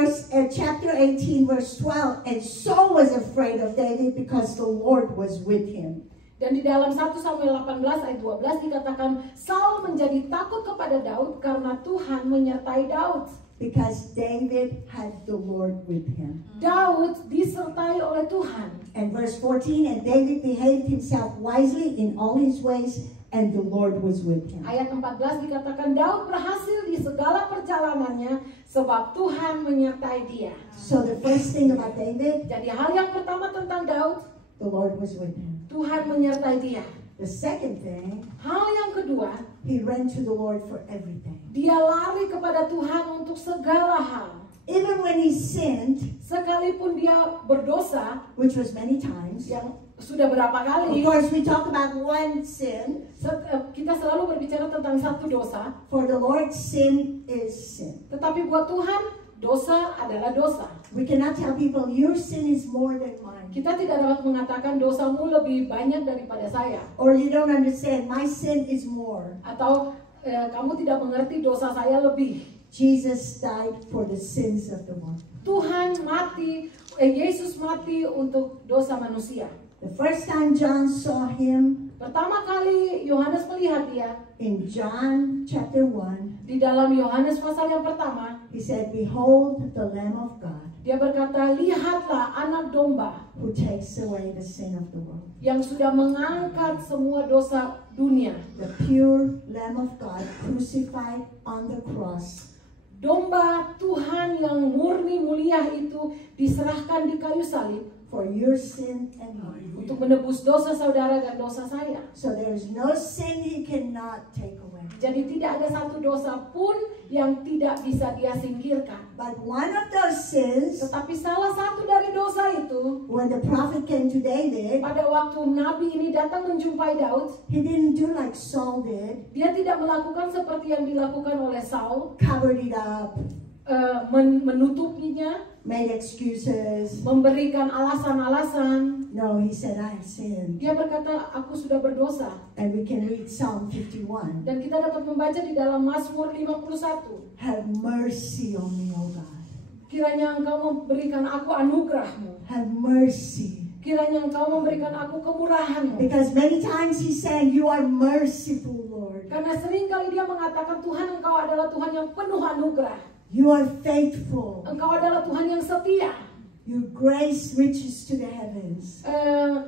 chapter 18, verse 12, and Saul was afraid of David because the Lord was with him. Dan di dalam 1 Samuel 18 ayat 12 dikatakan, Saul menjadi takut kepada Daud karena Tuhan menyertai Daud. Because David had the Lord with him. Daud disertai oleh Tuhan. And verse 14, and David behaved himself wisely in all his ways, and the Lord was with him. Ayat 14 dikatakan, Daud berhasil di segala perjalanannya sebab Tuhan menyertai dia. So the first thing about David, Jadi hal yang pertama tentang Daud, the Lord was with him. Tuhan menyertai dia. The second thing, Hal yang kedua, he ran to the Lord for everything. dia lari kepada Tuhan untuk segala hal. Even when he sinned, Sekalipun dia berdosa, which was many times. yang sudah berapa Of kali, course, we talk about one sin. kita selalu berbicara tentang satu dosa. For the Lord, sin is sin. Tetapi buat Tuhan, dosa adalah dosa. We cannot tell people, your sin is more than mine. Kita tidak dapat mengatakan dosamu lebih banyak daripada saya. Or you don't understand, my sin is more. Atau kamu tidak mengerti dosa saya lebih. Jesus died for the sins of the world. Tuhan mati Yesus mati untuk dosa manusia. The first time John saw him Pertama kali Yohanes melihat dia in John chapter 1, di dalam Yohanes pasal yang pertama, he said, "Behold the Lamb of God dia berkata, lihatlah anak domba who takes away the sin of the world." yang sudah mengangkat semua dosa dunia. The pure Lamb of God crucified on the cross. Domba Tuhan yang murni mulia itu diserahkan di kayu salib For your sin and mine. untuk menebus dosa saudara dan dosa saya. So there is no sin he cannot take away. Jadi tidak ada satu dosa pun yang tidak bisa dia singkirkan. But one of those sins, Tetapi salah satu dari dosa itu, when the prophet came to David, pada waktu Nabi ini datang menjumpai Daud, he didn't do like Saul did, dia tidak melakukan seperti yang dilakukan oleh Saul, covered it up, menutupinya, made excuses. memberikan alasan-alasan. No, he said, I sinned. Dia berkata, aku sudah berdosa. And we can read Psalm 51. Dan kita dapat membaca di dalam Mazmur 51. Have mercy on me, O God. Kiranya engkau memberikan aku anugerahmu. Have mercy. Kiranya engkau memberikan aku kemurahanmu. Because many times he's saying, you are merciful, Lord. Karena sering kali dia mengatakan, Tuhan engkau adalah Tuhan yang penuh anugerah. You are faithful. Engkau adalah Tuhan yang setia. Your grace reaches to the heavens.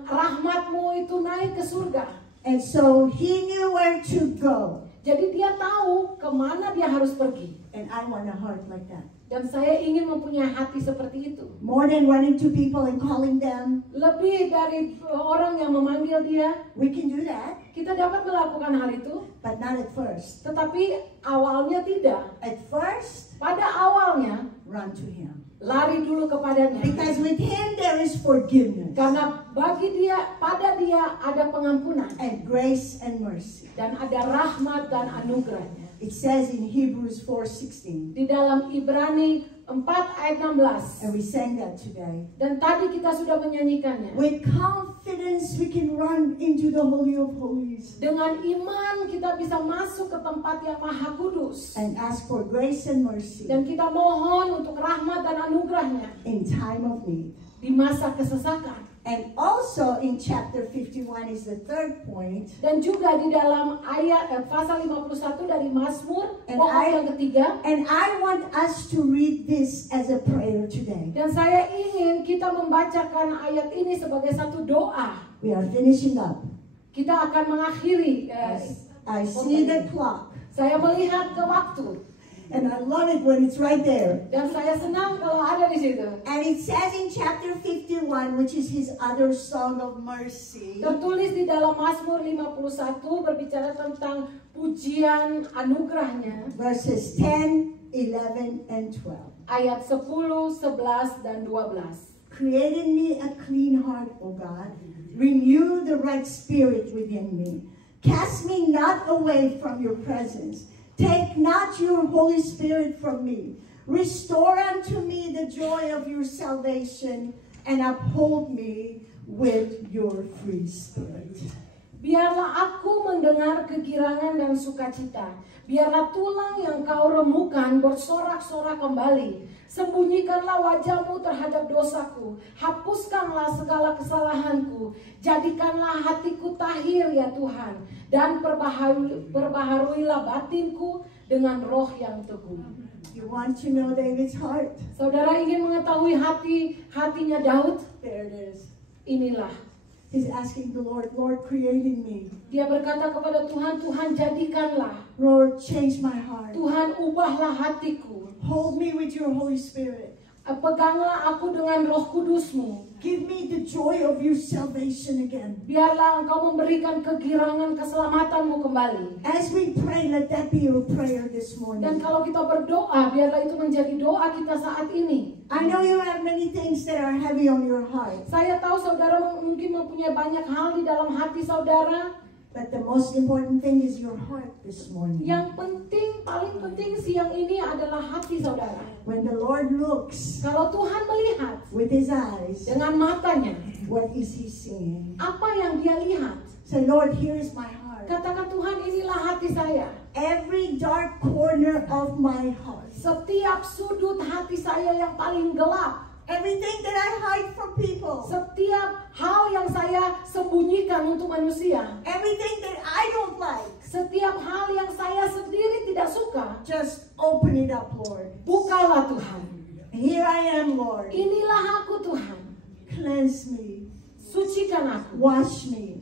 Rahmatmu itu naik ke surga. And so he knew where to go. Jadi dia tahu kemana dia harus pergi. And I want a heart like that. Dan saya ingin mempunyai hati seperti itu. More than running to people and calling them. Lebih dari orang yang memanggil dia, We can do that, kita dapat melakukan hal itu. but not at first. Tetapi awalnya tidak. At first, Pada awalnya, run to him. lari dulu kepadanya. Because with him there is forgiveness Karena bagi dia, pada dia ada pengampunan. and grace and mercy. Dan ada rahmat dan anugerahnya. It says in Hebrews 4:16, Di dalam Ibrani 4 ayat 16. and we sang that today. Dan tadi kita sudah menyanyikannya. With confidence we can run into the Holy of Holies Dengan iman kita bisa masuk ke tempat yang maha kudus. and ask for grace and mercy Dan kita mohon untuk rahmat dan anugerahnya in time of need. di masa kesesakan. And also in chapter 51 is the third point. Dan juga di dalam ayat pasal 51 dari Mazmur, And pokok yang ketiga. And I want us to read this as a prayer today. Dan saya ingin kita membacakan ayat ini sebagai satu doa. We are finishing up. Kita akan mengakhiri. I see the clock. Saya melihat ke waktu. And I love it when it's right there. Dan saya senang kalau ada di situ. And it says in chapter 51, which is his other song of mercy, Tertulis di dalam Mazmur 51 berbicara tentang pujian anugerahnya. verses 10, 11, and 12. Ayat 10, 11, dan 12. Create in me a clean heart, O God. Renew the right spirit within me. Cast me not away from your presence. Take not your Holy Spirit from me. Restore unto me the joy of your salvation and uphold me with your free spirit. Biarlah aku mendengar kegirangan dan sukacita. Biarlah tulang yang kau remukan bersorak-sorak kembali. Sembunyikanlah wajahmu terhadap dosaku. Hapuskanlah segala kesalahanku. Jadikanlah hatiku tahir ya Tuhan. Dan perbaharuilah batinku dengan roh yang teguh. You want to know David's heart? Saudara ingin mengetahui hatinya Daud? There it is. Inilah. He's asking the Lord, Lord, create in me. Dia berkata kepada Tuhan, Tuhan jadikanlah. Lord, change my heart. Tuhan ubahlah hatiku. Hold me with your Holy Spirit. Peganglah aku dengan roh kudusmu. Give me the joy of your salvation again. Biarlah engkau memberikan kegirangan keselamatanmu kembali. As we pray, let that be your prayer this Dan morning. kalau kita berdoa, biarlah itu menjadi doa kita saat ini. I know you have many things that are heavy on your heart, Saya tahu saudara mungkin mempunyai banyak hal di dalam hati saudara. but the most important thing is your heart this morning. Yang penting, paling penting siang ini adalah hati saudara. When the Lord looks Kalau Tuhan melihat with his eyes, dengan matanya, what is he seeing? apa yang dia lihat? Say, Lord, here is my heart. Katakan, Tuhan, inilah hati saya. Every dark corner of my heart. Setiap sudut hati saya yang paling gelap. Everything that I hide from people. Setiap hal yang saya sembunyikan untuk manusia. Everything that I don't like. Setiap hal yang saya sendiri tidak suka. Just open it up, Lord. Bukalah Tuhan. Here I am, Lord. Inilah aku Tuhan. Cleanse me. Sucikan aku. Wash me.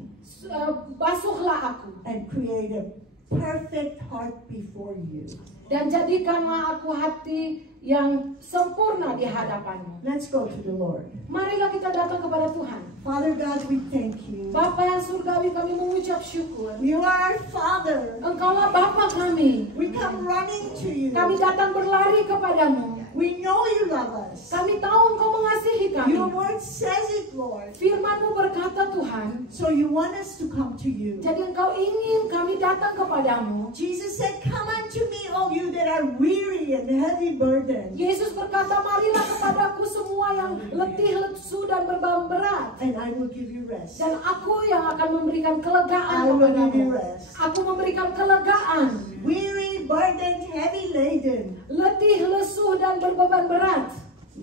Basuhlah aku. And create a perfect heart before you. Dan jadikanlah aku hati yang sempurna di hadapan-Mu. Let's go to the Lord. Marilah kita datang kepada Tuhan. Father God, we thank you. Bapa yang surgawi, kami mengucap syukur. You are our Father. Engkaulah Bapa kami. We come running to you. Kami datang berlari kepadamu. We know you love us. Kami tahu Engkau mengasihi kami. Your word says it, Lord. Firman-Mu berkata, Tuhan, So you want us to come to you. jadi Engkau ingin kami datang kepadamu. Jesus said, come unto me, all you that are weary and heavy burdened, Yesus berkata, marilah kepadaku semua yang letih, lesu, dan beban berat. and I will give you rest. Dan aku yang akan memberikan I kelegaan will give you kepadamu. rest. Aku memberikan kelegaan. Weary, burdened, heavy laden, Letih, lesu, dan berbeban berat.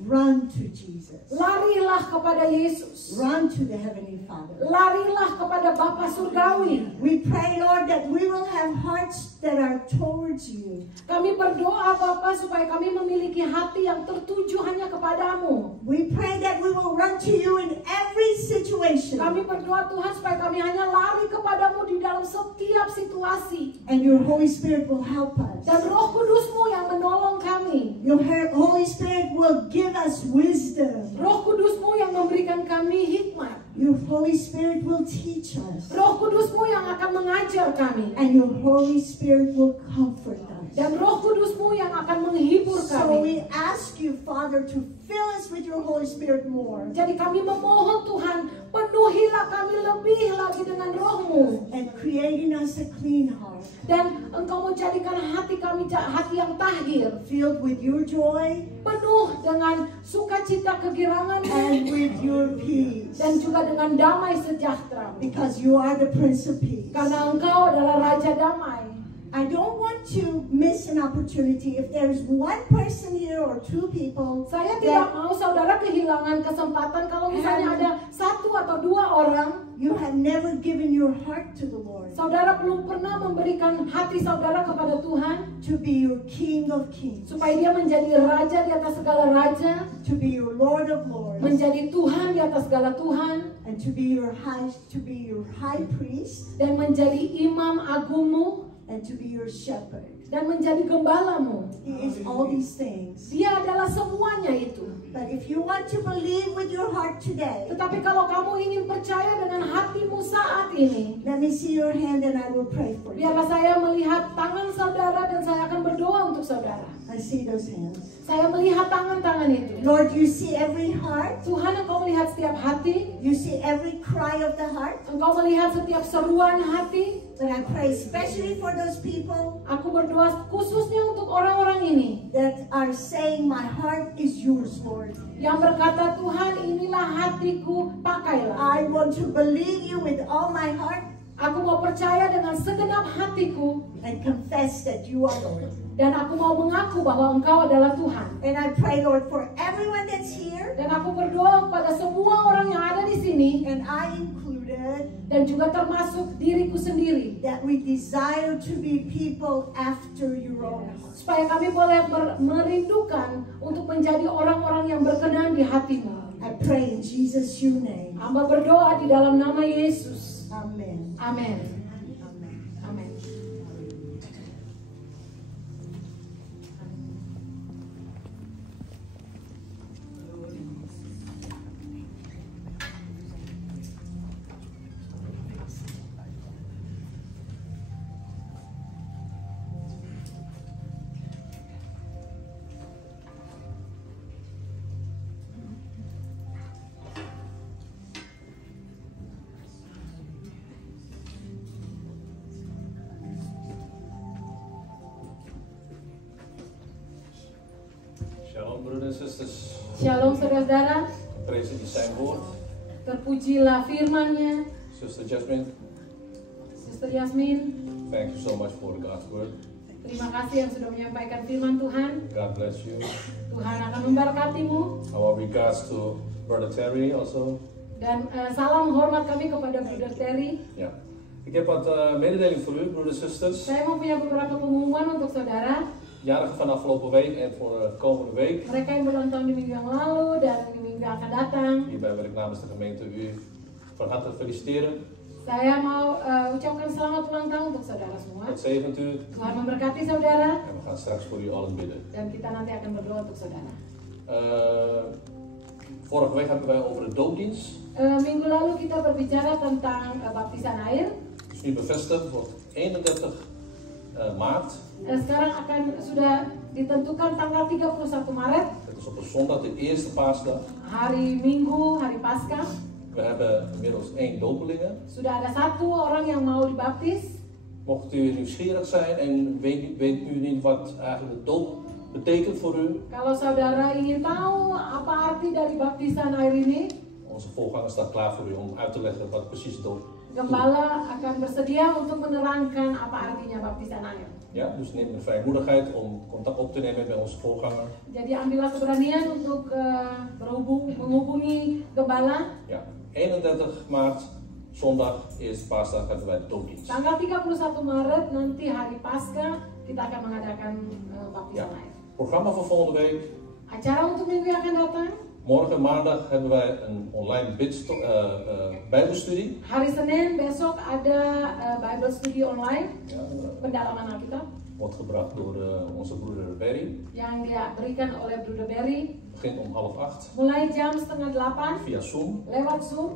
run to Jesus. Larilah kepada Yesus. Run to the Heavenly Father. Larilah kepada Bapa Surgawi. We pray, Lord, that we will have hearts that are towards you. Kami berdoa Bapa supaya kami memiliki hati yang tertuju hanya kepadamu. We pray that we will run to you in every situation. Kami berdoa Tuhan supaya kami hanya lari kepadamu di dalam setiap situasi. And your Holy Spirit will help us. Dan Roh Kudus-Mu yang menolong kami. Your Holy Spirit will give us wisdom. Roh Kudus-Mu yang memberikan kami hikmat. Your Holy Spirit will teach us. Roh Kudus-Mu yang akan mengajar kami. And your Holy Spirit will comfort us. Dan Roh Kudus-Mu yang akan menghibur So kami. we ask you, Father, to fill us with your Holy Spirit more. Jadi kami memohon Tuhan, penuhilah kami lebih lagi dengan Roh-Mu. And create in us a clean heart. Dan Engkau menjadikan hati kami hati yang tahir. Filled with your joy Penuh dengan sukacita kegirangan-Mu. and with your peace. Dan juga dengan damai sejahtera. Because you are the Prince of Peace. Karena Engkau adalah Raja Damai. I don't want to miss an opportunity. If there's one person here or two people Saya tidak mau saudara kehilangan kesempatan kalau misalnya ada satu atau dua orang, you have never given your heart to the Lord, saudara belum pernah memberikan hati saudara kepada Tuhan, to be your King of Kings, supaya dia menjadi Raja di atas segala Raja, to be your Lord of Lords, menjadi Tuhan di atas segala Tuhan, and to be your high priest, dan menjadi Imam Agungmu, and to be your shepherd. dan menjadi Gembalamu. He is all these things. Dia adalah semuanya itu. But if you want to believe with your heart today, Tetapi kalau kamu ingin percaya dengan hatimu saat ini, let me see your hand and I will pray for you. biarlah saya melihat tangan saudara dan saya akan berdoa untuk saudara. I see those hands. Saya melihat tangan-tangan itu. Lord, you see every heart. Tuhan, Engkau melihat setiap hati. You see every cry of the heart. Engkau melihat setiap seruan hati. But I pray especially for those people Aku berdoa khususnya untuk orang-orang ini that are saying, my heart is yours, Lord. yang berkata, Tuhan, inilah hatiku, pakailah. I want to believe you with all my heart Aku mau percaya dengan segenap hatiku, and confess that you are Lord. dan aku mau mengaku bahwa Engkau adalah Tuhan. And I pray, Lord, for everyone that's here, Dan aku berdoa kepada semua orang yang ada di sini, and I included, dan juga termasuk diriku sendiri, that we desire to be people after your own heart. supaya kami boleh merindukan untuk menjadi orang-orang yang berkenan di hatimu. I pray in Jesus' your name. Hamba berdoa di dalam nama Yesus. Amen. Amin. Amen. Amin. Shalom brothers and sisters. Shalom saudara-saudara. Prijs in zijn woord. Terpujilah firman-Nya. Sister Jasmine, Sister Yasmin, thank you so much for God's word. terima kasih yang sudah menyampaikan firman Tuhan. God bless you. Tuhan akan memberkatimu. Our regards to Brother Terry also. Dan salam hormat kami kepada Brother Terry. Ja. Ik heb wat mededeling voor u, broeders en zusters. Saya mau punya beberapa pengumuman untuk saudara. Jarigen van afgelopen week en voor de komende week. Mereka yang berulang tahun di minggu yang lalu dan di minggu yang akan datang. Hierbij wil ik namens de gemeente u van harte feliciteren. Saya mau ucapkan selamat ulang tahun untuk saudara semua. God zegent u. Tuhan memberkati saudara. En we gaan straks voor u allen bidden. Dan kita nanti akan berdoa untuk saudara. Vorige week hebben wij over de doopdienst. Minggu lalu kita berbicara tentang baptisan air. Het is nu bevestigd voor 31 maart. Sekarang sudah ditentukan tanggal 31 Maret. Het is op een zondag, de eerste paasdag. Hari Minggu, hari Paskah. We hebben inmiddels 1 dopelinge. Sudah ada 1 orang yang mau dibaptis. Mocht u nieuwsgierig zijn en weet u niet wat eigenlijk de doop betekent voor u. Kalau saudara ingin tahu apa arti dari baptisan air ini, Onze voorganger staat klaar voor u om uit te leggen wat precies doop is. Gembala akan bersedia untuk menerangkan apa artinya baptisan air. Ja, dus neem de vrijmoedigheid om contact op te nemen bij onze voorganger. Jadi ambillah keberanian untuk menghubungi gembala. Ja, 31 maart, zondag, eerste paasdag, hebben wij de doopdienst. Tanggal 31 Maret nanti hari Paskah kita akan mengadakan baptisan air. Programma voor volgende week. Acara untuk minggu yang akan datang. Morgen maandag hebben wij een online bijbelstudie. Hari Senin besok ada Bible study online, Ja, pendalaman Alkitab wordt gebracht door onze broeder Berry. yang diberikan oleh Bruder Berry. Begint om 7:30 Mulai jam 7:30 via Zoom. lewat Zoom.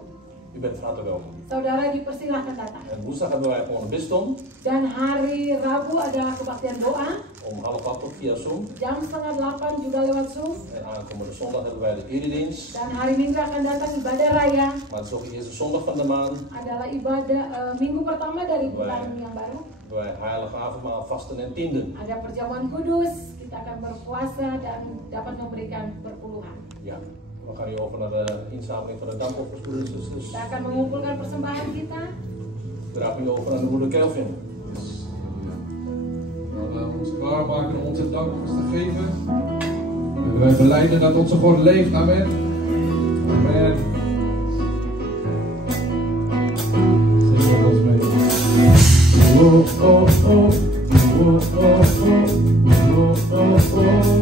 U bent van harte welkom. Saudara dipersilahkan datang. En woensdag hebben wij gewoon een bisdom. Dan hari Rabu ada kebaktian doa. Om 7:30 ook via Zoom. Jam 7:30 juga lewat Zoom. En aankomende zondag hebben wij de eredienst. Dan hari Minggu akan datang ibadah raya. Maar het is ook de eerste zondag van de maand. Adalah ibadah minggu pertama dari bulan yang baru. Wij heilige avondmaal, vasten en tienden. Ada perjamuan kudus. Kita akan berpuasa dan dapat memberikan perpuluhan. Ja, we gaan nu over naar de inzameling van de dankoffers, broeders en zusters. Kita akan mengumpulkan persembahan kita. We dragen nu over aan de broeder Kelvin. We ons klaarmaken om onze dankoffers te geven. En wij belijden dat onze God leeft. Amen. Amen. Zing met ons mee. Oh, oh, oh. Oh, oh, oh. Oh, oh, oh.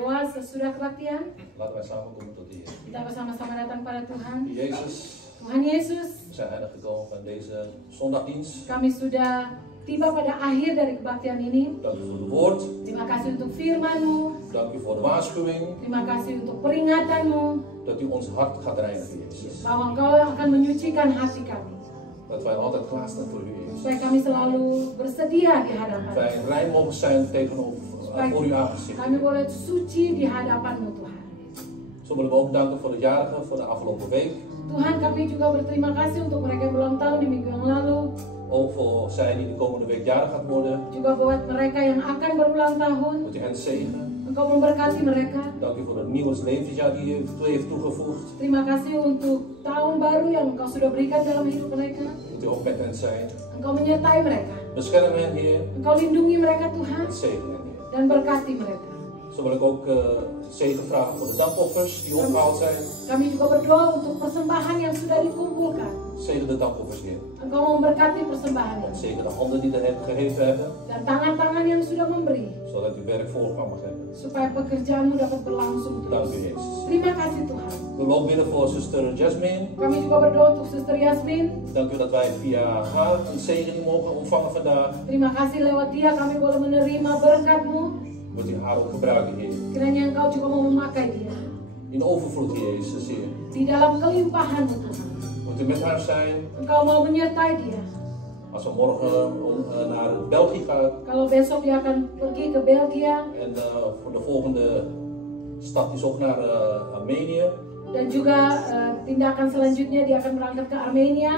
berdoa sesudah kebaktian. Laten wij samen komen tot de Heer. Kita bersama-sama datang pada Tuhan. Jezus, Tuhan Yesus, we zijn eindelijk gekomen van deze zondagdienst. kami sudah tiba pada akhir dari kebaktian ini. Dank u voor het woord. Terima kasih untuk firman-Mu. Dank u voor de waarschuwing. Terima kasih untuk peringatan-Mu. Dat u ons hart gaat reinigen, Jezus. Bahwa Engkau akan menyucikan hati kami. Dat wij altijd klaarstaan voor u, Supaya Jezus. kami selalu bersedia di Dat hadapan. wij rein mogen zijn voor uw aangezicht. Kami boleh suci di hadapan-Mu Tuhan. Zo willen we ook danken voor de jarigen voor de afgelopen week. Tuhan, kami juga berterima kasih untuk mereka yang ulang tahun di minggu yang lalu. Ook voor zij die de komende week jarig gaat worden. Juga buat mereka yang akan berulang tahun. Moet u hen zegenen. Engkau memberkati mereka. Dank u voor het nieuwe levensjaar die u heeft toegevoegd. Terima kasih untuk tahun baru yang Engkau sudah berikan dalam hidup mereka. Moet u ook met hen zijn. Engkau menyertai mereka. Bescherm hen, Heer. Engkau lindungi mereka Tuhan. En zegen hen, Heer. Dan berkati mereka. Zo wil ik ook zegen vragen voor de dankoffers die opgehaald zijn. Kami juga berdoa untuk persembahan yang sudah dikumpulkan. Zegen de dankoffers, Heer. Engkau memberkati persembahannya. En zegen de handen die er gegeven hebben. Dan tangan-tangan yang sudah memberi. Zodat uw werk voorgang mag hebben. Supaya pekerjaanmu dapat berlangsung Dank terus. u, Jezus. Terima kasih Tuhan. We willen ook bidden voor zuster Jasmine. Kami juga berdoa untuk Suster Yasmin. Dank u dat wij via haar een zegening mogen ontvangen vandaag. Terima kasih lewat dia kami boleh menerima berkat-Mu. Moet u haar ook gebruiken, Heer. Kiranya Engkau juga mau memakai dia. In overvloed, Jezus, Heer. Di dalam kelimpahan-Mu Tuhan. Moet u met haar zijn. Engkau mau menyertai dia. Als we morgen naar België gaan. Kalau besok dia akan pergi ke Belgia. En voor de volgende stap is ook naar Armenië. Dan juga tindakan selanjutnya dia akan berangkat ke Armenia.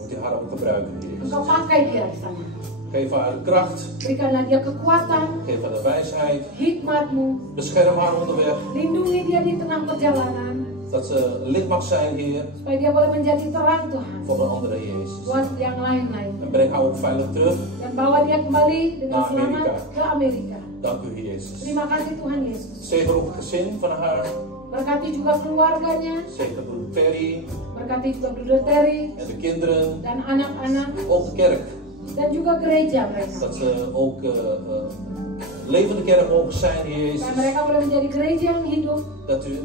Moet u haar ook gebruiken, Jezus. Engkau pakai dia di sana. Geef haar de kracht. Berikanlah dia kekuatan, Geef haar de wijsheid. hikmat-Mu. Bescherm haar onderweg. Lindungi dia di tengah perjalanan. Dat ze licht mag zijn, Heer. Supaya dia boleh menjadi terang Tuhan. Voor de andere Jezus. Buat yang lain-lain. En breng haar ook veilig terug. Dan bawa dia kembali dengan Naar selamat Amerika. ke Amerika. Dank u, Jezus. Terima kasih Tuhan Yesus. Zegen ook het gezin van haar. Berkati juga keluarganya. Zegen broer Terry. Berkati juga Bruder Terry. En de kinderen. Dan anak-anak. Ook de kerk. Dan juga gereja mereka. Dat ze ook levende kerk mogen zijn, Heer Jezus. Supaya mereka boleh menjadi gereja yang hidup.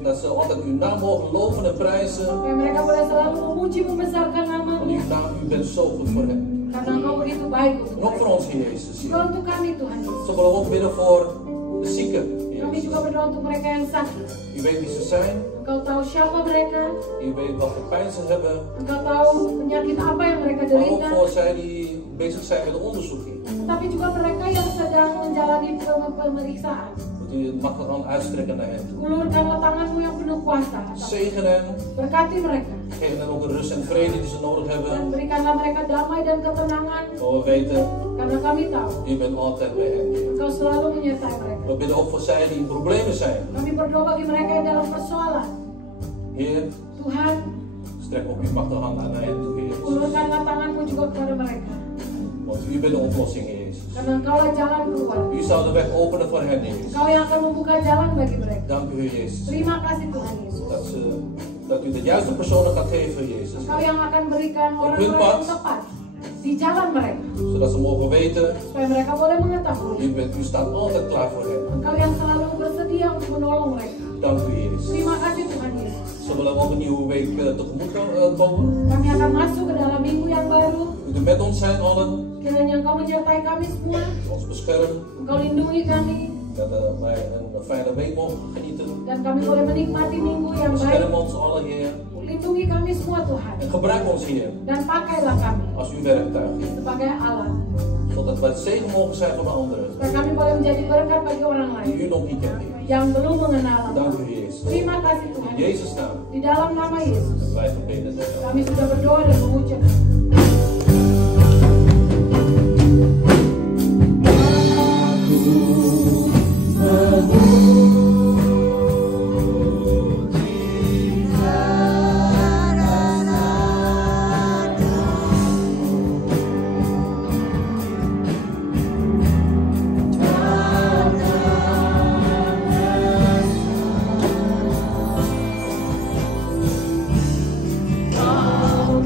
Dat ze altijd uw naam mogen loven en prijzen. Supaya mereka boleh selalu memuji membesarkan Want nama-Mu. uw naam, u bent zo goed voor hen. Karena Engkau begitu baik untuk En ook voor mereka. ons, Heer Jezus. Juga untuk kami Tuhan Yesus. Zo willen we ook bidden voor de zieken, Heer Kami Jezus. juga berdoa untuk mereka yang sakit. U weet wie ze zijn. Engkau tahu siapa mereka. U weet wat voor pijn ze hebben. Engkau tahu penyakit apa yang mereka Maar ook derita. voor zij die bezig zijn met de onderzoeking. Tapi juga mereka yang sedang menjalani pemeriksaan. Moet u het makkelijk hand uitstrekken naar hen. Ulurkanlah tangan-Mu yang penuh kuasa. Zegen hen. Berkati mereka. Geef hen ook de rust en vrede die ze nodig Dan hebben. berikanlah mereka damai dan ketenangan. Maar we weten, Karena kami tahu u bent altijd bij hen. Engkau selalu menyertai mereka. We bidden ook voor zij die in problemen zijn. Kami berdoa bagi mereka yang dalam persoalan. Heer, Tuhan, strek ook uw machtige hand aan hen toe, Heer Jezus. ulurkanlah tangan-Mu juga kepada mereka. Want u bent de oplossing, Heer Jezus. Karena Engkaulah jalan keluar. U zal de weg openen voor hen, Heer Jezus. Engkau yang akan membuka jalan bagi mereka. Dank u, Heer Jezus. Terima kasih Tuhan Yesus. Dat u de juiste personen gaat geven, Heer Jezus. Engkau yang akan berikan orang-orang yang tepat di jalan mereka. Zodat ze mogen weten, Supaya mereka boleh mengetahui. u staat altijd klaar voor hen. Engkau yang selalu bersedia untuk menolong mereka. Dank u, Heer Jezus. Terima kasih Tuhan Yesus. Zo willen we ook een nieuwe week tegemoet komen. Kami akan masuk ke dalam minggu yang baru. U er met ons zijn allen. Kiranya Engkau menyertai kami semua. Ons beschermen. Engkau lindungi kami. Dat wij een fijne week mogen genieten. Dan kami boleh menikmati minggu yang baik. Bescherm ons allen, Heer. Lindungi kami semua Tuhan. En gebruik ons, Heer, Dan pakailah kami als uw werktuig. sebagai alat. Zodat wij het zegen mogen zijn voor de anderen. Supaya kami boleh menjadi berkat bagi orang Die lain u nog niet kent, Heer. yang belum mengenal Dank Engkau. u, Jezus. Terima kasih In Tuhan. Jezus' naam. Di dalam nama Yesus. Wij verbeden het. Kami sudah berdoa dan mengucap. Kau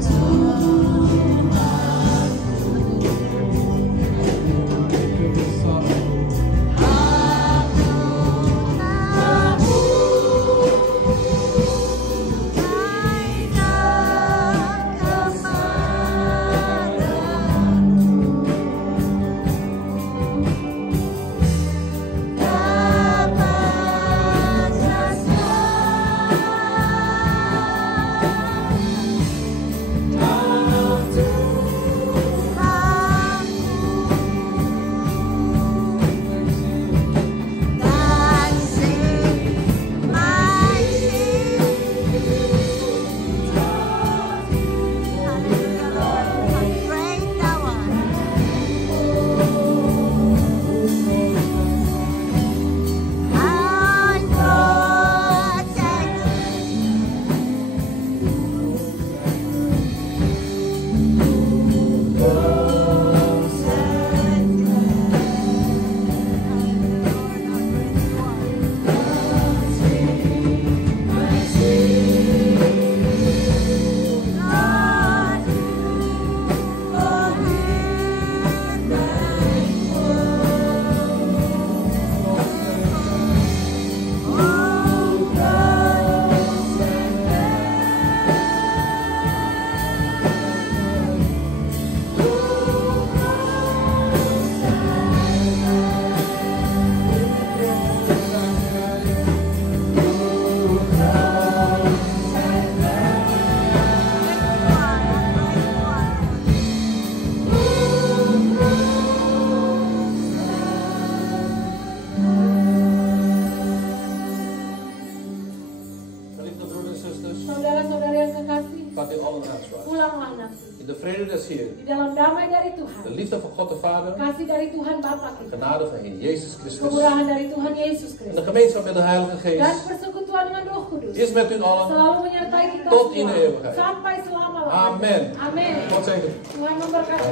God de Vader, kasih dari Tuhan Bapa kita, genade van Heer Jezus Christus kemurahan dari Tuhan Yesus en de Kristus, gemeenschap met de Heilige dan Geest persekutuan dengan Roh Kudus is met u allen. selalu menyertai kita Tot in semua de eeuwigheid. sampai selama-lamanya. Amen. Amin. God zegen. Tuhan memberkati.